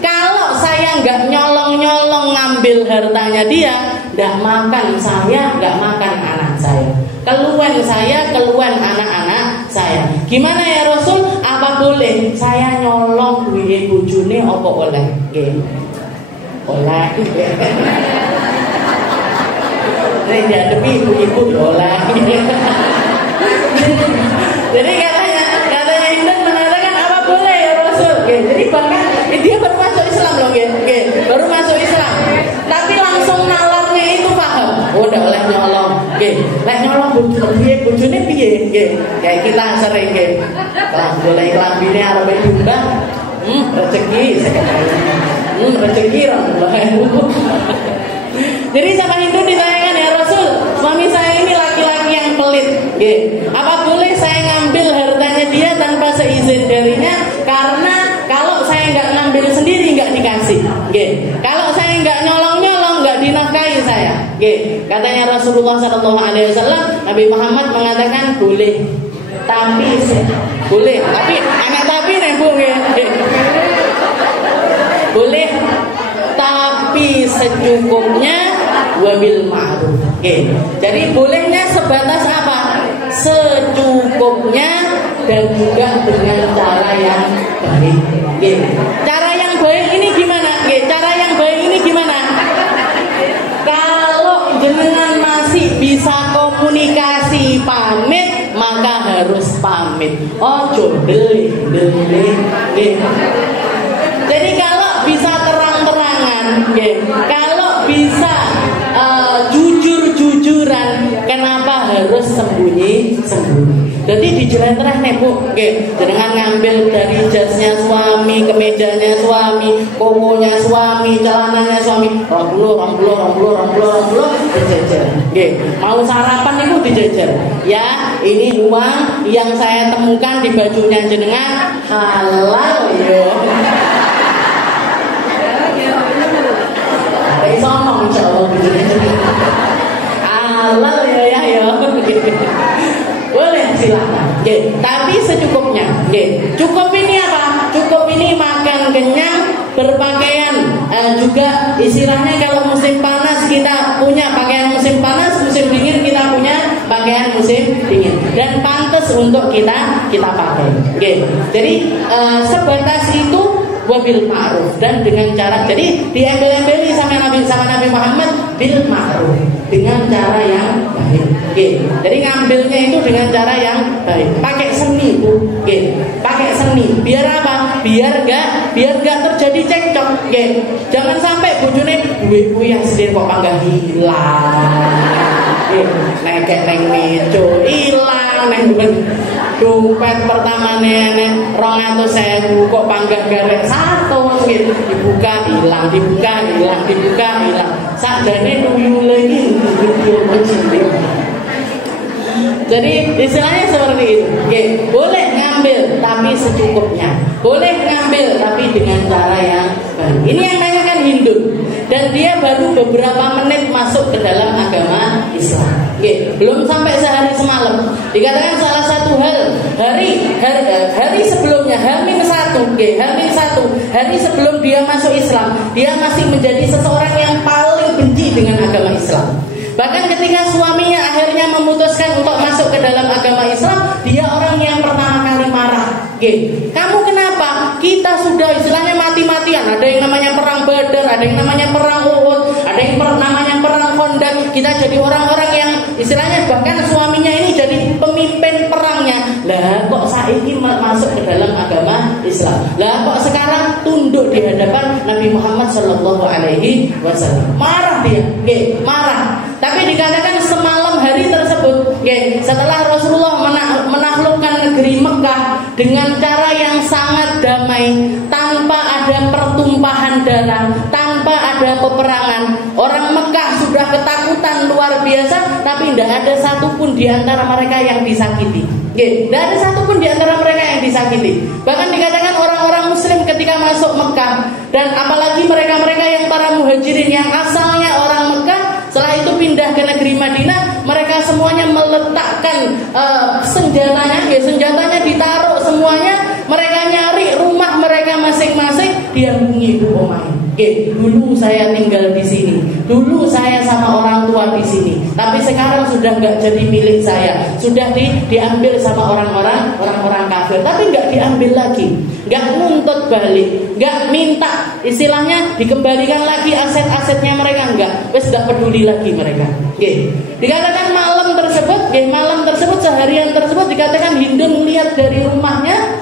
Kalau saya nggak nyolong-nyolong ngambil hartanya dia, nggak makan saya, nggak makan anak saya, keluhan saya, keluhan anak-anak saya. Gimana ya Rasul? Apa boleh saya nyolong duit bojone apa oleh? Oleh. Nek dihadapi ibu-ibu oleh. Jadi katanya Hindun mengatakan apa boleh ya Rasul. Jadi bahkan dia baru masuk Islam loh, baru masuk Islam. Tapi langsung nalarnya itu paham. Oh, udah oleh nyolong. Lek nyolong bojone piye? Kayak kita sering kalau boleh lambine arep diumbah, rezeki rezeki Jadi sama Hindu ditanyakan, ya Rasul, suami saya ini laki-laki yang pelit. Apa boleh saya ngambil hartanya dia tanpa seizin darinya? Karena kalau saya nggak ngambil sendiri nggak dikasih. Kalau saya nggak nyolong-nyolong nggak dinafkahi saya. Katanya Rasulullah SAW, Nabi Muhammad mengatakan boleh, tapi boleh, tapi anak tapi nih bu, boleh, tapi secukupnya wabil ma'ruf. Jadi bolehnya sebatas apa? Secukupnya dan juga dengan cara yang baik. Cara yang baik ini gimana? Cara yang baik ini gimana? Kalau jenengan masih bisa komunikasi pamit, maka harus pamit. Ojo deli. Jadi kalau bisa terang-terangan, kalau bisa jujur-jujuran, kenapa harus sembunyi-sembunyi? Jadi dijelentreh nih bu, jangan ngambil dari jasnya suami, kemejanya suami, komonya suami, celananya suami, rong puluh dijejer. Mau sarapan itu dijejer. Ya, ini uang yang saya temukan di bajunya jenengan halal ya. Ngomong insyaallah halal ya. Boleh silakan. Tapi secukupnya. Cukup ini apa? Cukup ini makan kenyang, berpakaian, juga istilahnya kalau musim panas kita punya pakaian musim panas, musim dingin kita punya pakaian musim dingin, dan pantas untuk kita pakai. Jadi sebatas itu wabil ma'ruf, dan dengan cara, jadi diambil-ambil sama Nabi Muhammad bil ma'ruf, dengan cara yang baik. Jadi ngambilnya itu dengan cara yang baik, pakai seni bu, pakai seni. Biar apa? Biar gak terjadi cekcok. Jangan sampai bojone duitku yang sendiri kok panggah hilang. Nekek neng mejo hilang, neng dompet pertama neng 200.000 kok panggah garek 100 gitu. Dibuka hilang. Sakjane nuyu lagi. Jadi istilahnya seperti itu. Boleh ngambil tapi secukupnya. Boleh ngambil tapi dengan cara yang baik. Ini yang nanyakan Hindu, dan dia baru beberapa menit masuk ke dalam agama Islam. Belum sampai sehari semalam. Dikatakan salah satu hari sebelumnya, H-1, hari sebelum dia masuk Islam, dia masih menjadi seseorang yang paling benci dengan agama Islam. Bahkan ketika suaminya akhirnya memutuskan untuk masuk ke dalam agama Islam, dia orang yang pertama kali marah. Kamu kenapa? Kita sudah istilahnya mati-matian. Ada yang namanya perang Badar, ada yang namanya perang Uhud, ada yang namanya perang Khandaq. Kita jadi orang-orang yang istilahnya bahkan suaminya ini jadi pemimpin perangnya. Lah kok saiki masuk ke dalam agama Islam? Lah kok sekarang tunduk di hadapan Nabi Muhammad sallallahu alaihi wasallam? Marah dia, marah. Tapi dikatakan semalam hari tersebut, setelah Rasulullah menaklukkan negeri Mekah dengan cara yang sangat damai, tanpa ada pertumpahan darah, tanpa ada peperangan. Orang Mekah sudah ketakutan luar biasa, tapi tidak ada satupun di antara mereka yang disakiti. Tidak ada satupun di antara mereka yang disakiti. Bahkan dikatakan orang-orang Muslim ketika masuk Mekah, dan apalagi mereka-mereka yang para muhajirin yang asalnya orang Mekah, setelah itu pindah ke negeri Madinah, mereka semuanya meletakkan senjatanya, senjatanya ditaruh semuanya. Mereka nyari rumah mereka masing-masing, diambungi Bu Omai. Dulu saya tinggal di sini, dulu saya sama orang tua di sini, tapi sekarang sudah nggak jadi milik saya, sudah diambil sama orang-orang kafir, tapi nggak diambil lagi, nggak nuntut balik, nggak minta istilahnya dikembalikan lagi aset-asetnya mereka, nggak peduli lagi mereka. Dikatakan malam tersebut seharian tersebut dikatakan Hindun melihat dari rumahnya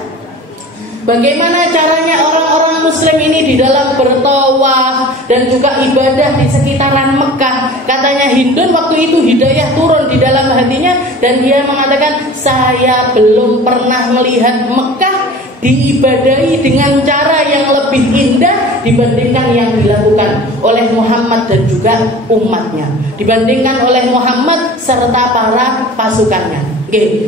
bagaimana caranya orang-orang Muslim ini di dalam bertawaf dan juga ibadah di sekitaran Mekah. Katanya Hindun waktu itu hidayah turun di dalam hatinya, dan dia mengatakan, saya belum pernah melihat Mekah diibadahi dengan cara yang lebih indah dibandingkan yang dilakukan oleh Muhammad dan juga umatnya, dibandingkan oleh Muhammad serta para pasukannya.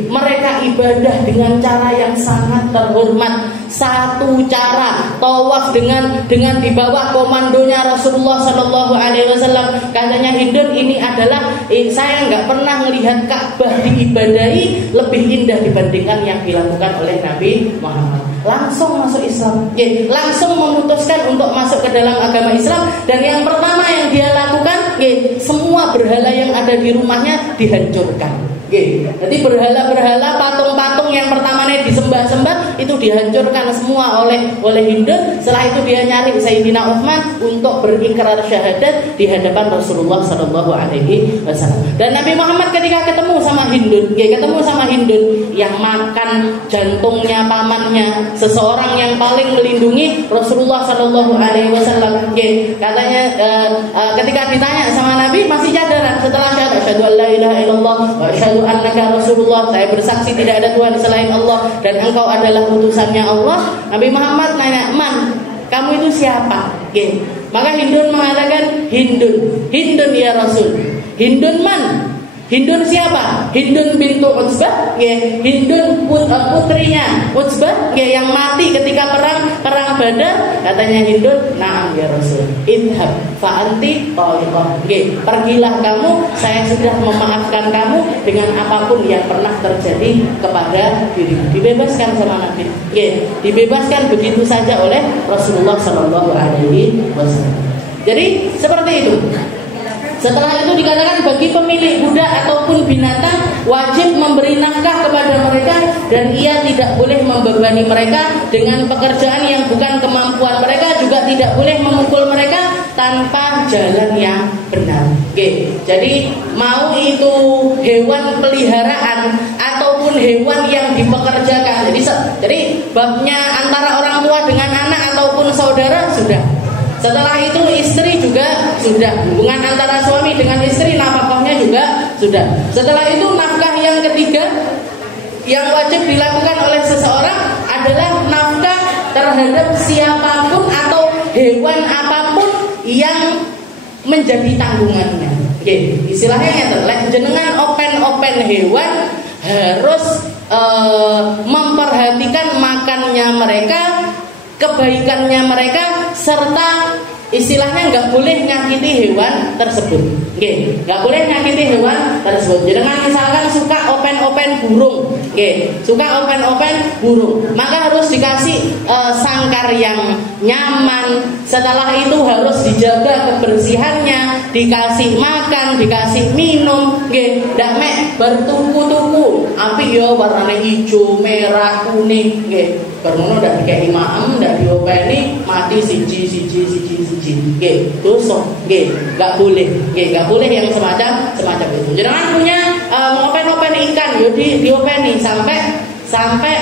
Mereka ibadah dengan cara yang sangat terhormat. Satu cara tawaf dengan di bawah komandonya Rasulullah Shallallahu Alaihi Wasallam. Katanya Hindun, ini adalah saya nggak pernah melihat Ka'bah diibadahi lebih indah dibandingkan yang dilakukan oleh Nabi Muhammad. Langsung masuk Islam, langsung memutuskan untuk masuk ke dalam agama Islam. Dan yang pertama yang dia lakukan, semua berhala yang ada di rumahnya dihancurkan. Jadi berhala-berhala, patung-patung yang pertamanya disembah-sembah itu dihancurkan semua oleh Hindun. Setelah itu dia nyari Sayyidina Utsman untuk berikrar syahadat di hadapan Rasulullah Sallallahu Alaihi Wasallam. Dan Nabi Muhammad ketika ketemu sama Hindun yang makan jantungnya pamannya, seseorang yang paling melindungi Rasulullah Sallallahu Alaihi Wasallam. Katanya ketika ditanya sama Nabi masih cadaran setelah syahadat, asyhadu an la ilaha illallah wa asyhadu annaka Rasulullah, saya bersaksi tidak ada Tuhan selain Allah dan engkau adalah utusannya Allah. Nabi Muhammad nanya, "Man, kamu itu siapa?" Maka Hindun mengatakan, Hindun ya Rasul. Hindun man? Hindun siapa? Hindun bintu Utsbah, Hindun putrinya Utsbah, yang mati ketika perang Badar. Katanya Hindun, "Na'am ya Rasul. Idhab fa anti taliqah." Pergilah kamu, saya sudah memaafkan kamu dengan apapun yang pernah terjadi kepada dirimu. Dibebaskan sama Nabi. Dibebaskan begitu saja oleh Rasulullah Sallallahu Alaihi Wasallam. Jadi seperti itu. Setelah itu dikatakan bagi pemilik budak ataupun binatang wajib memberi nafkah kepada mereka, dan ia tidak boleh membebani mereka dengan pekerjaan yang bukan kemampuan mereka, juga tidak boleh memukul mereka tanpa jalan yang benar. Jadi mau itu hewan peliharaan ataupun hewan yang dipekerjakan. Jadi babnya antara orang tua dengan anak ataupun saudara sudah. Setelah itu istri juga sudah, hubungan antara suami dengan istri nafkahnya juga sudah. Setelah itu nafkah yang ketiga yang wajib dilakukan oleh seseorang adalah nafkah terhadap siapapun atau hewan apapun yang menjadi tanggungannya. Istilahnya adalah jenengan open hewan harus memperhatikan makannya mereka, kebaikannya mereka, serta istilahnya nggak boleh nyakiti hewan tersebut. Nggak boleh nyakiti hewan tersebut. Jangan misalkan suka open-open burung, suka open-open burung, maka harus dikasih sangkar yang nyaman. Setelah itu harus dijaga kebersihannya, dikasih makan, dikasih minum, ndak mek bertuku-tuku. Api yo warnanya hijau, merah, kuning, bermono ndak dikei maem, ndak diopeni, mati siji. Dosa, nggak boleh, nggak boleh yang semacam itu. Jangan punya open ikan, yo diopeni sampai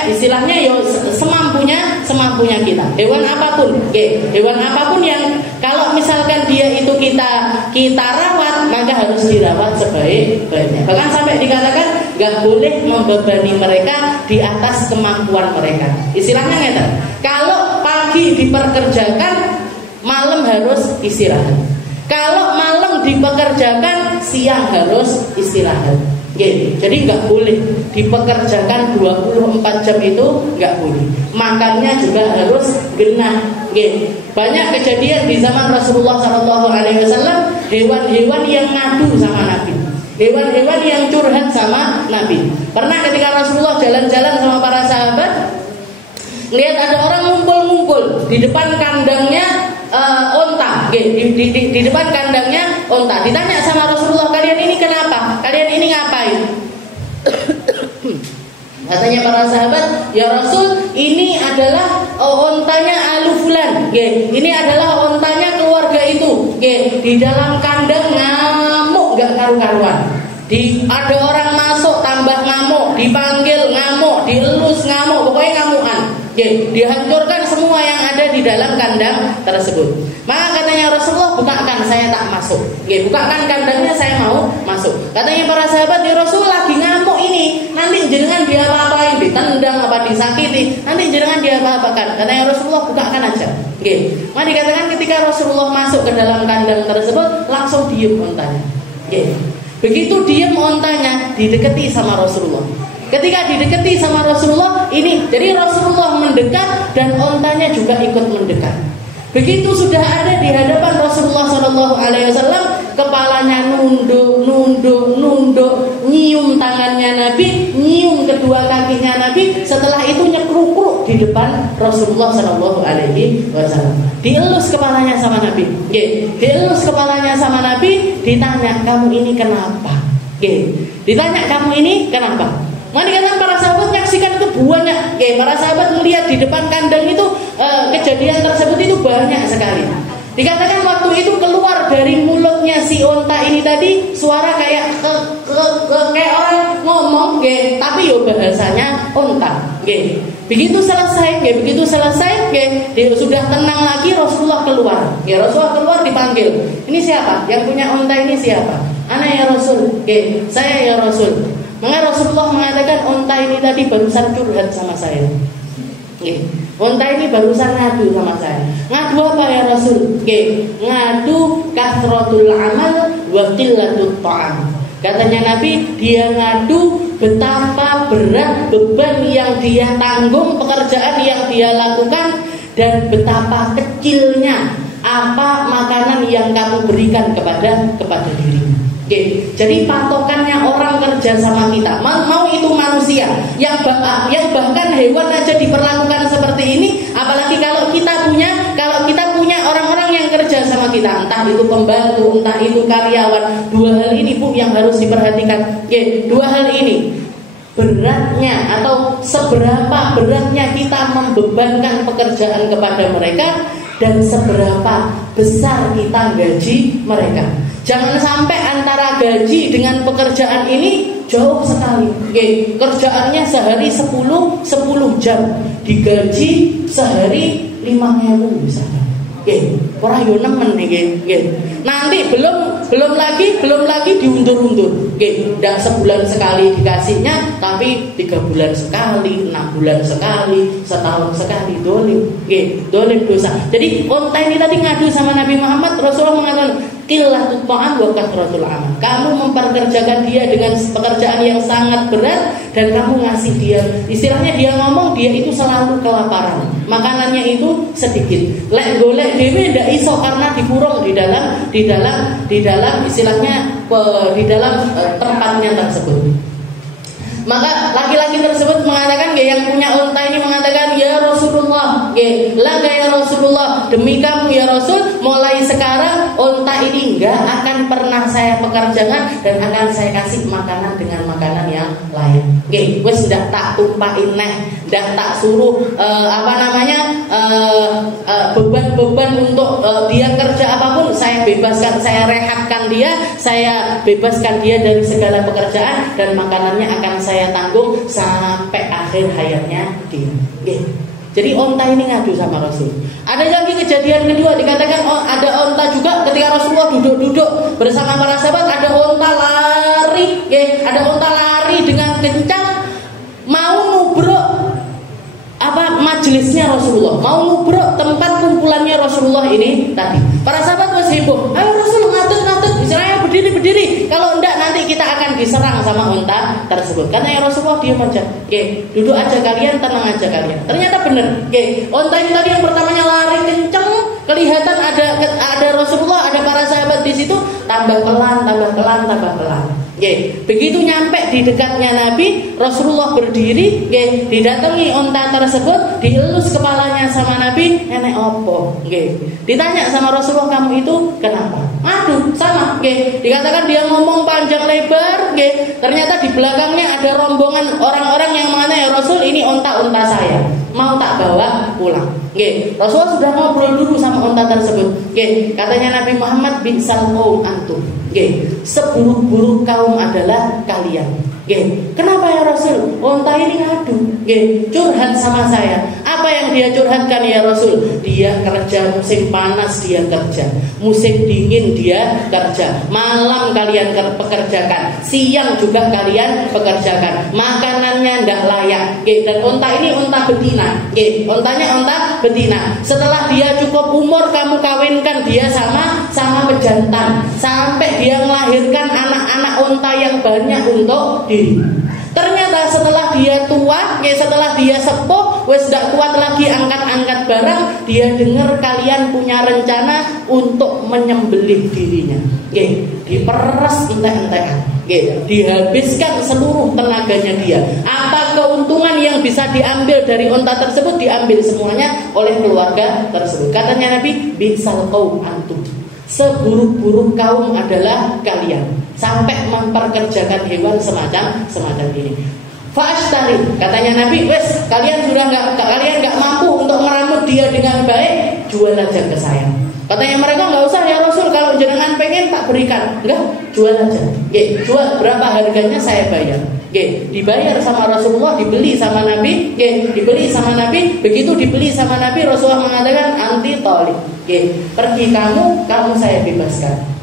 istilahnya yo semampunya kita. Hewan apapun yang kalau misalkan dia itu kita rawat, maka harus dirawat sebaik-baiknya. Bahkan sampai dikatakan nggak boleh membebani mereka di atas kemampuan mereka. Istilahnya ngeten. Kalau pagi diperkerjakan, malam harus istirahat. Kalau malam dipekerjakan, siang harus istirahat. Jadi nggak boleh dipekerjakan 24 jam itu, nggak boleh. Makannya juga harus genah. Banyak kejadian di zaman Rasulullah SAW, hewan-hewan yang ngadu sama Nabi, hewan-hewan yang curhat sama Nabi. Pernah ketika Rasulullah jalan-jalan sama para sahabat, lihat ada orang ngumpul-ngumpul di depan kandangnya onta, di depan kandangnya onta. Ditanya sama Rasulullah, kalian ini kenapa? Kalian ini ngapain? Katanya para sahabat, ya Rasul, ini adalah ontanya Alu Fulan. Ini adalah ontanya keluarga itu. Di dalam kandang ngamuk gak karu-karuan. Ada orang masuk tambah ngamuk, dipanggil ngamuk, dielus ngamuk, pokoknya ngamukan. Dihancurkan semua yang ada di dalam kandang tersebut. Maka katanya Rasulullah, bukakan, saya tak masuk. Bukakan kandangnya, saya mau masuk. Katanya para sahabat, ya Rasul, lagi ngamuk ini, nanti jenengan dia apa-apain, ditendang apa disakiti, nanti jenengan dia apa-apakan. Katanya Rasulullah, bukakan aja. Maka dikatakan ketika Rasulullah masuk ke dalam kandang tersebut, langsung diem ontanya. Begitu diem ontanya, didekati sama Rasulullah. Ketika didekati sama Rasulullah ini, jadi Rasulullah mendekat dan ontanya juga ikut mendekat. Begitu sudah ada di hadapan Rasulullah SAW, kepalanya nunduk, nyium tangannya Nabi, nyium kedua kakinya Nabi. Setelah itu nyekruk-kruk di depan Rasulullah SAW. Dielus kepalanya sama Nabi. Dielus kepalanya sama Nabi. Ditanya, kamu ini kenapa? Ditanya, kamu ini kenapa? Maka dikatakan para sahabat menyaksikan itu banyak. Para sahabat melihat di depan kandang itu kejadian tersebut itu banyak sekali. Dikatakan waktu itu keluar dari mulutnya si onta ini tadi suara kayak kayak orang ngomong, tapi yo bahasanya onta. Begitu selesai, sudah tenang lagi, Rasulullah keluar. Rasulullah keluar dipanggil. Ini siapa? Yang punya onta ini siapa? Ana ya Rasul. Saya ya Rasul. Maka Rasulullah mengatakan, onta ini tadi barusan curhat sama saya. Onta ini barusan ngadu sama saya. Ngadu apa ya Rasul? Ngadu kathratul amal wa qillatul ta'am. Katanya Nabi, dia ngadu betapa berat beban yang dia tanggung, pekerjaan yang dia lakukan, dan betapa kecilnya apa makanan yang kamu berikan kepada dirimu. Jadi patokannya orang kerja sama kita, mau itu manusia yang bahkan hewan aja diperlakukan seperti ini, apalagi kalau kita punya orang-orang yang kerja sama kita, entah itu pembantu, entah itu karyawan. Dua hal ini Bu yang harus diperhatikan. Dua hal ini, beratnya atau seberapa beratnya kita membebankan pekerjaan kepada mereka, dan seberapa besar kita gaji mereka. Jangan sampai antara gaji dengan pekerjaan ini jauh sekali. Kerjaannya sehari 10 jam, digaji sehari 5.000 misalnya. Orang yo nemen nih. Nanti belum lagi diundur-undur. Ndak sebulan sekali dikasihnya, tapi 3 bulan sekali, 6 bulan sekali, setahun sekali. Dolim dosa. Jadi onta ini tadi ngadu sama Nabi Muhammad. Rasulullah mengatakan, qillatul ta'am wa kathratul amal. Kamu memperkerjakan dia dengan pekerjaan yang sangat berat, dan kamu ngasih dia, istilahnya dia ngomong, dia itu selalu kelaparan. makanannya itu sedikit. Lek golek dhewe ndak iso karena dikurung di dalam istilahnya di dalam tempatnya tersebut. Maka laki-laki tersebut mengatakan, yang punya unta ini mengatakan, ya Rasulullah, laga ya Rasulullah, demi kamu ya Rasul, mulai sekarang unta ini enggak akan pernah saya pekerjakan dan akan saya kasih makanan dengan makanan yang lain. Wes ndak tak tumpahin neh, ndak tak suruh beban-beban untuk dia kerja apapun, saya bebaskan, saya rehatkan dia, saya bebaskan dia dari segala pekerjaan dan makanannya akan saya tanggung sampai akhir hayatnya dia. Jadi onta ini ngadu sama Rasul. Ada lagi kejadian kedua, dikatakan ada onta juga ketika Rasulullah duduk-duduk bersama para sahabat, ada onta lari, ada onta lari dengan kencang mau nubruk majelisnya Rasulullah, mau nubruk tempat kumpulannya Rasulullah ini tadi. Para sahabat masih heboh, ayo Rasul ngatut, istilahnya berdiri. Kalau enggak nanti kita akan diserang sama unta tersebut. Karena ya Rasulullah diam aja, duduk aja kalian, tenang aja kalian. Ternyata benar, unta ini tadi yang pertamanya lari kencang, kelihatan ada Rasulullah, ada para sahabat di situ, tambah pelan. Begitu nyampe di dekatnya Nabi, Rasulullah berdiri, didatangi unta tersebut, dielus kepalanya sama Nabi, nenek opo, ditanya sama Rasulullah, kamu itu kenapa? Aduh, sama, dikatakan dia ngomong panjang lebar, ternyata di belakangnya ada rombongan orang-orang yang mengatakan, ya Rasul, ini unta saya, mau tak bawa pulang. Rasulullah sudah ngobrol dulu sama unta tersebut. Katanya Nabi Muhammad, bi'sal qaum antum. Seburuk-buruk kaum adalah kalian. Kenapa ya Rasul? Unta ini ngadu, curhat sama saya. Apa yang dia curhatkan ya Rasul? Dia kerja musim panas, dia kerja musim dingin, dia kerja malam, kalian pekerjakan, siang juga kalian pekerjakan, makanannya ndak layak. Dan unta ini unta betina, untanya unta betina. Setelah dia cukup umur, kamu kawinkan dia sama pejantan sampai dia melahirkan anak-anak unta yang banyak untuk diri. Ternyata setelah dia tua, setelah dia sepuh, wes gak kuat lagi angkat-angkat barang, dia dengar kalian punya rencana untuk menyembelih dirinya. Diperes entek-entekan, dihabiskan seluruh tenaganya dia. Apa keuntungan yang bisa diambil dari unta tersebut? Diambil semuanya oleh keluarga tersebut. Katanya Nabi, bi'sal qaum antum. Seburuk-buruk kaum adalah kalian, sampai memperkerjakan hewan semacam ini. Fa'ashtari, katanya Nabi, wes kalian nggak mampu untuk meramut dia dengan baik, jual aja ke saya. Katanya mereka, nggak usah ya Rasul, kalau jenengan pengen tak berikan. Enggak, jual aja. Jual, berapa harganya saya bayar. Dibayar sama Rasulullah, dibeli sama Nabi, begitu dibeli sama Nabi, Rasulullah mengatakan anti tolib. Pergi kamu saya bebaskan.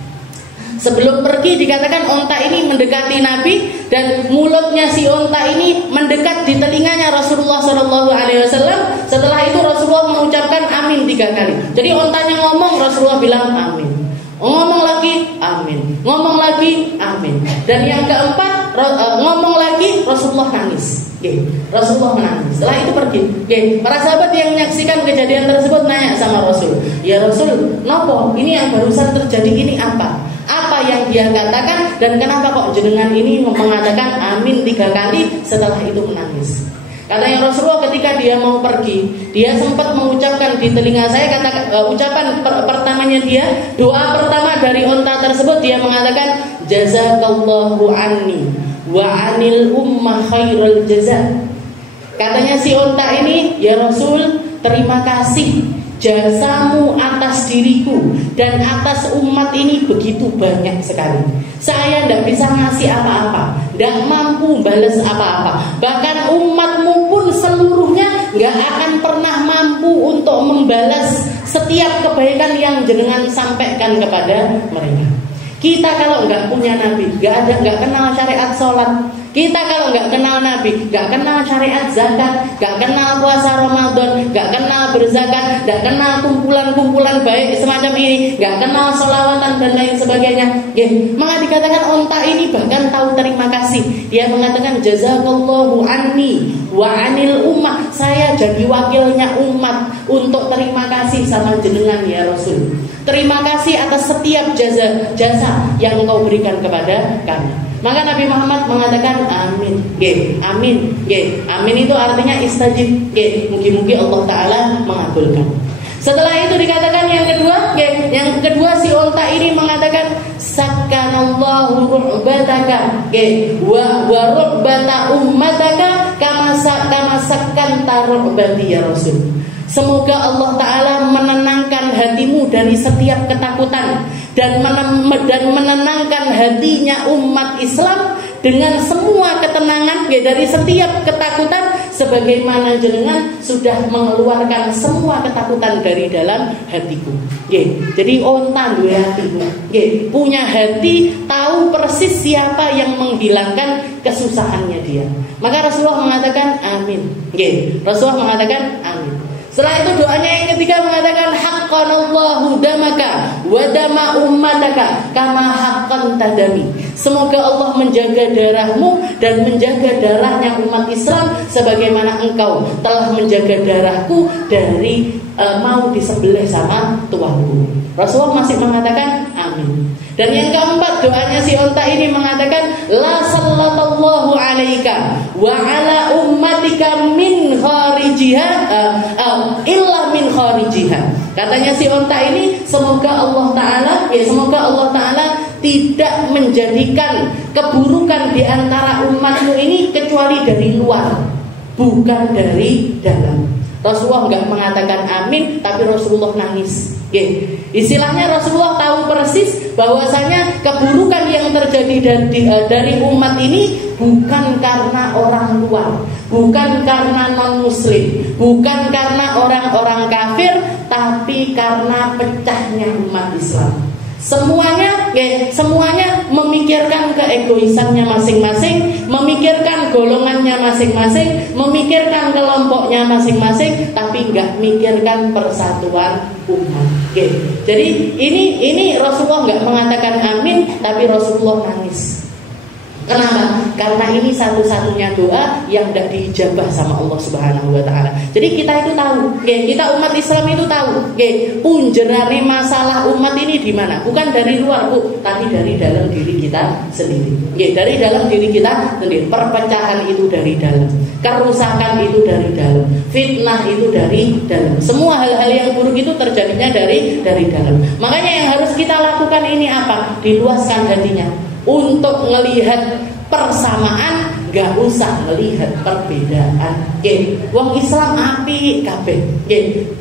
Sebelum pergi dikatakan unta ini mendekati Nabi dan mulutnya si unta ini mendekat di telinganya Rasulullah SAW. Setelah itu Rasulullah mengucapkan amin 3 kali. Jadi untanya ngomong, Rasulullah bilang amin. Ngomong lagi, amin. Ngomong lagi, amin. Dan yang keempat, ngomong lagi, Rasulullah nangis. Rasulullah menangis. Setelah itu pergi. Para sahabat yang menyaksikan kejadian tersebut nanya sama Rasul, ya Rasul, nopo? Ini yang barusan terjadi ini apa? Apa yang dia katakan dan kenapa kok jenengan ini mengatakan amin 3 kali setelah itu menangis? Katanya Rasulullah ketika dia mau pergi, dia sempat mengucapkan di telinga saya ucapan pertamanya dia, doa pertama dari unta tersebut, dia mengatakan jazakallahu anni wa anil ummah khairul jaza. Katanya si unta ini, ya Rasul, terima kasih jasamu atas diriku dan atas umat ini begitu banyak sekali. Saya tidak bisa ngasih apa-apa, tidak mampu balas apa-apa. Bahkan umatmu pun seluruhnya nggak akan pernah mampu untuk membalas setiap kebaikan yang jenengan sampaikan kepada mereka. Kita kalau nggak punya Nabi, nggak kenal syariat sholat, Kita kalau nggak kenal Nabi, nggak kenal syariat zakat, nggak kenal puasa Ramadan, nggak kenal berzakat, nggak kenal kumpulan-kumpulan baik semacam ini, nggak kenal sholawatan dan lain sebagainya. Maka dikatakan onta ini bahkan tahu terima kasih. Dia mengatakan jazakallahu anni wa anil ummah. Saya jadi wakilnya umat untuk terima kasih sama jenengan ya Rasul. Terima kasih atas setiap jasa yang engkau berikan kepada kami. Maka Nabi Muhammad mengatakan amin. Amin. Amin itu artinya istajib. Mungkin Allah Ta'ala mengabulkan. Setelah itu dikatakan yang kedua si onta ini mengatakan sakanallahu ru'bataka wa ru'bata ummataka kama sakanta ru'bati ya Rasul. Semoga Allah Ta'ala menenangkan hatimu dari setiap ketakutan dan menenangkan hatinya umat Islam dengan semua ketenangan dari setiap ketakutan sebagaimana jenengan sudah mengeluarkan semua ketakutan dari dalam hatiku. Jadi onta duwe hatiku. Punya hati, tahu persis siapa yang menghilangkan kesusahannya dia. Maka Rasulullah mengatakan amin. Rasulullah mengatakan amin. Setelah itu doanya yang ketiga mengatakan haqqanallahu damaka wa dama ummataka kama haqqan tadami. Semoga Allah menjaga darahmu dan menjaga darahnya umat Islam sebagaimana engkau telah menjaga darahku dari mau disembelih sama tuanku. Rasulullah masih mengatakan amin. Dan yang keempat doanya si onta ini mengatakan la sallallahu alaika wa ala ummatika min kharijiha illa min kharijiha. Katanya si onta ini semoga Allah Ta'ala tidak menjadikan keburukan di antara umatmu ini kecuali dari luar, bukan dari dalam. Rasulullah enggak mengatakan amin, tapi Rasulullah nangis. Istilahnya Rasulullah tahu persis bahwasanya keburukan yang terjadi dari umat ini bukan karena orang luar, bukan karena non-muslim, bukan karena orang-orang kafir, tapi karena pecahnya umat Islam. Semuanya memikirkan keegoisannya masing-masing, memikirkan golongannya masing-masing, memikirkan kelompoknya masing-masing, tapi nggak mikirkan persatuan umat. Jadi ini Rasulullah nggak mengatakan amin, tapi Rasulullah nangis. Kenapa? Karena ini satu-satunya doa yang tidak diijabah sama Allah Subhanahu wa Ta'ala. Jadi kita itu tahu, kita umat Islam itu tahu, punjerane masalah umat ini di mana? Bukan dari luar, Bu, tapi dari dalam diri kita sendiri. Dari dalam diri kita sendiri. Perpecahan itu dari dalam, kerusakan itu dari dalam, fitnah itu dari dalam. Semua hal-hal yang buruk itu terjadinya dari dalam. Makanya yang harus kita lakukan ini apa? Diluaskan hatinya untuk melihat persamaan, gak usah melihat perbedaan. Wong Islam apik kabeh.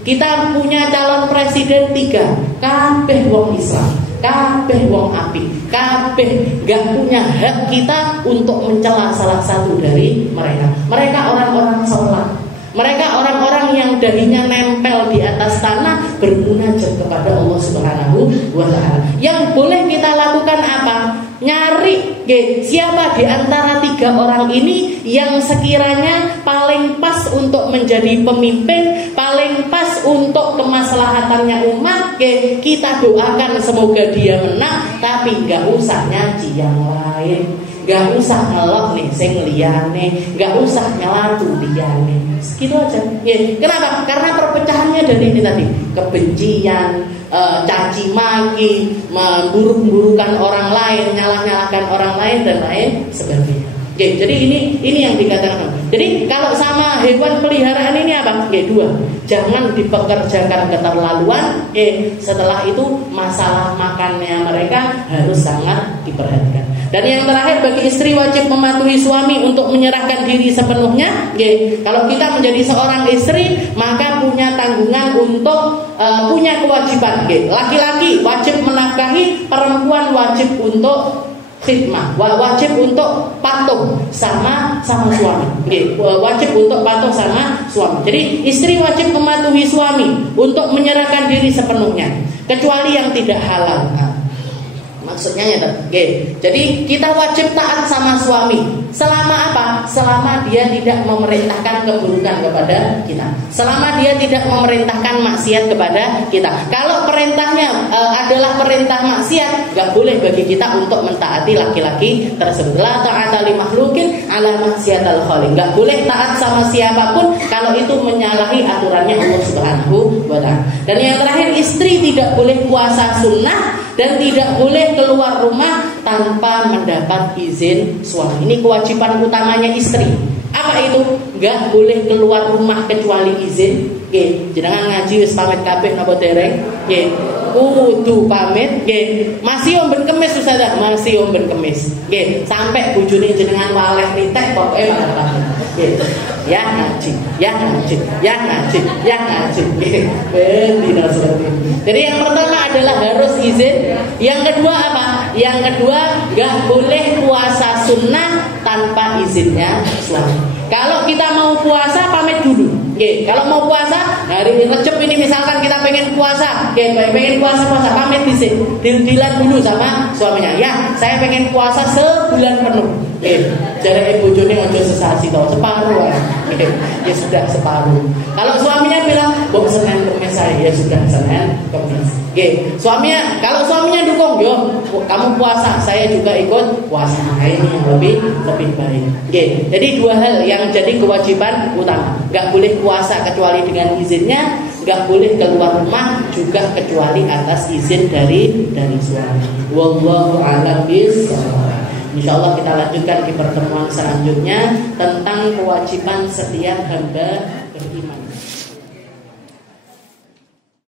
Kita punya calon presiden 3, kabeh wong Islam, kabeh wong apik, kabeh gak punya hak kita untuk mencela salah satu dari mereka. Mereka orang-orang sholat, mereka orang-orang yang dahinya nempel di atas tanah bermunajat kepada Allah Subhanahu wa Ta'ala. Yang boleh kita lakukan apa? Nyari siapa di antara 3 orang ini yang sekiranya paling pas untuk menjadi pemimpin, paling pas untuk kemaslahatannya umat. Kita doakan semoga dia menang, tapi gak usah nyaci yang lain, gak usah ngelok nih sing liyane, gak usah nyelatu liyane. Gitu aja. Kenapa? Karena perpecahannya dari ini tadi, kebencian, caci maki, memburuk-burukan orang lain, nyalah-nyalahkan orang lain dan lain sebagainya. Jadi ini yang dikatakan. Jadi kalau sama hewan peliharaan ini apa? 2. Jangan dipekerjakan keterlaluan. Setelah itu masalah makannya mereka harus sangat diperhatikan. Dan yang terakhir, bagi istri wajib mematuhi suami untuk menyerahkan diri sepenuhnya. Kalau kita menjadi seorang istri, maka punya tanggungan untuk punya kewajiban. Laki-laki wajib menafkahi, perempuan wajib untuk khidmah, wajib untuk patuh sama suami. Wajib untuk patuh sama suami. Jadi istri wajib mematuhi suami untuk menyerahkan diri sepenuhnya, kecuali yang tidak halal. Maksudnya ya, jadi kita wajib taat sama suami Selama apa? Selama dia tidak memerintahkan keburukan kepada kita. Selama dia tidak memerintahkan maksiat kepada kita. Kalau perintahnya adalah perintah maksiat, gak boleh bagi kita untuk mentaati laki-laki tersebut. La ta'ata li makhluqin ala maksiatil khaliq. Gak boleh taat sama siapapun kalau itu menyalahi aturannya Allah Subhanahu wa ta'ala. Dan yang terakhir, istri tidak boleh puasa sunnah dan tidak boleh keluar rumah tanpa mendapat izin suami. Ini kewajiban utamanya istri. Apa itu? Gak boleh keluar rumah kecuali izin. Nggih, jenengan ngaji wis pamit kabeh napa dereng? Nggih. Kudu pamit, nggih. Masih omben kemis Ustazah, masih omben kemis. Nggih, sampai bojone jenengan waleh nitek pokoke malah. Nggih. Ya ngaji, ya ngaji, ya ngaji, ya ngaji. Nggih. Benar seperti itu. Jadi yang pertama adalah harus izin. Yang kedua apa? Yang kedua gak boleh puasa sunnah tanpa izinnya suami. Kalau kita mau puasa pamit dulu. Oke, kalau mau puasa hari Rejab ini misalkan kita pengen puasa, pengen puasa pamit dilan dulu sama suaminya. Ya, saya pengen puasa sebulan penuh. Jadi ibu jone ojo sesasi tau, separuh ya. Ya sudah separuh. Kalau suaminya bilang, "Bok Senin Kamis saya." Ya sudah Senin Kamis. Suaminya, kalau suaminya dukung, "Yo, kamu puasa, saya juga ikut puasa." Nah, ini yang lebih baik. Jadi dua hal yang jadi kewajiban utama. Gak boleh puasa kecuali dengan izinnya, gak boleh keluar rumah juga kecuali atas izin dari suami. Wallahu a'lam bishawab. Insyaallah kita lanjutkan di pertemuan selanjutnya tentang kewajiban setiap hamba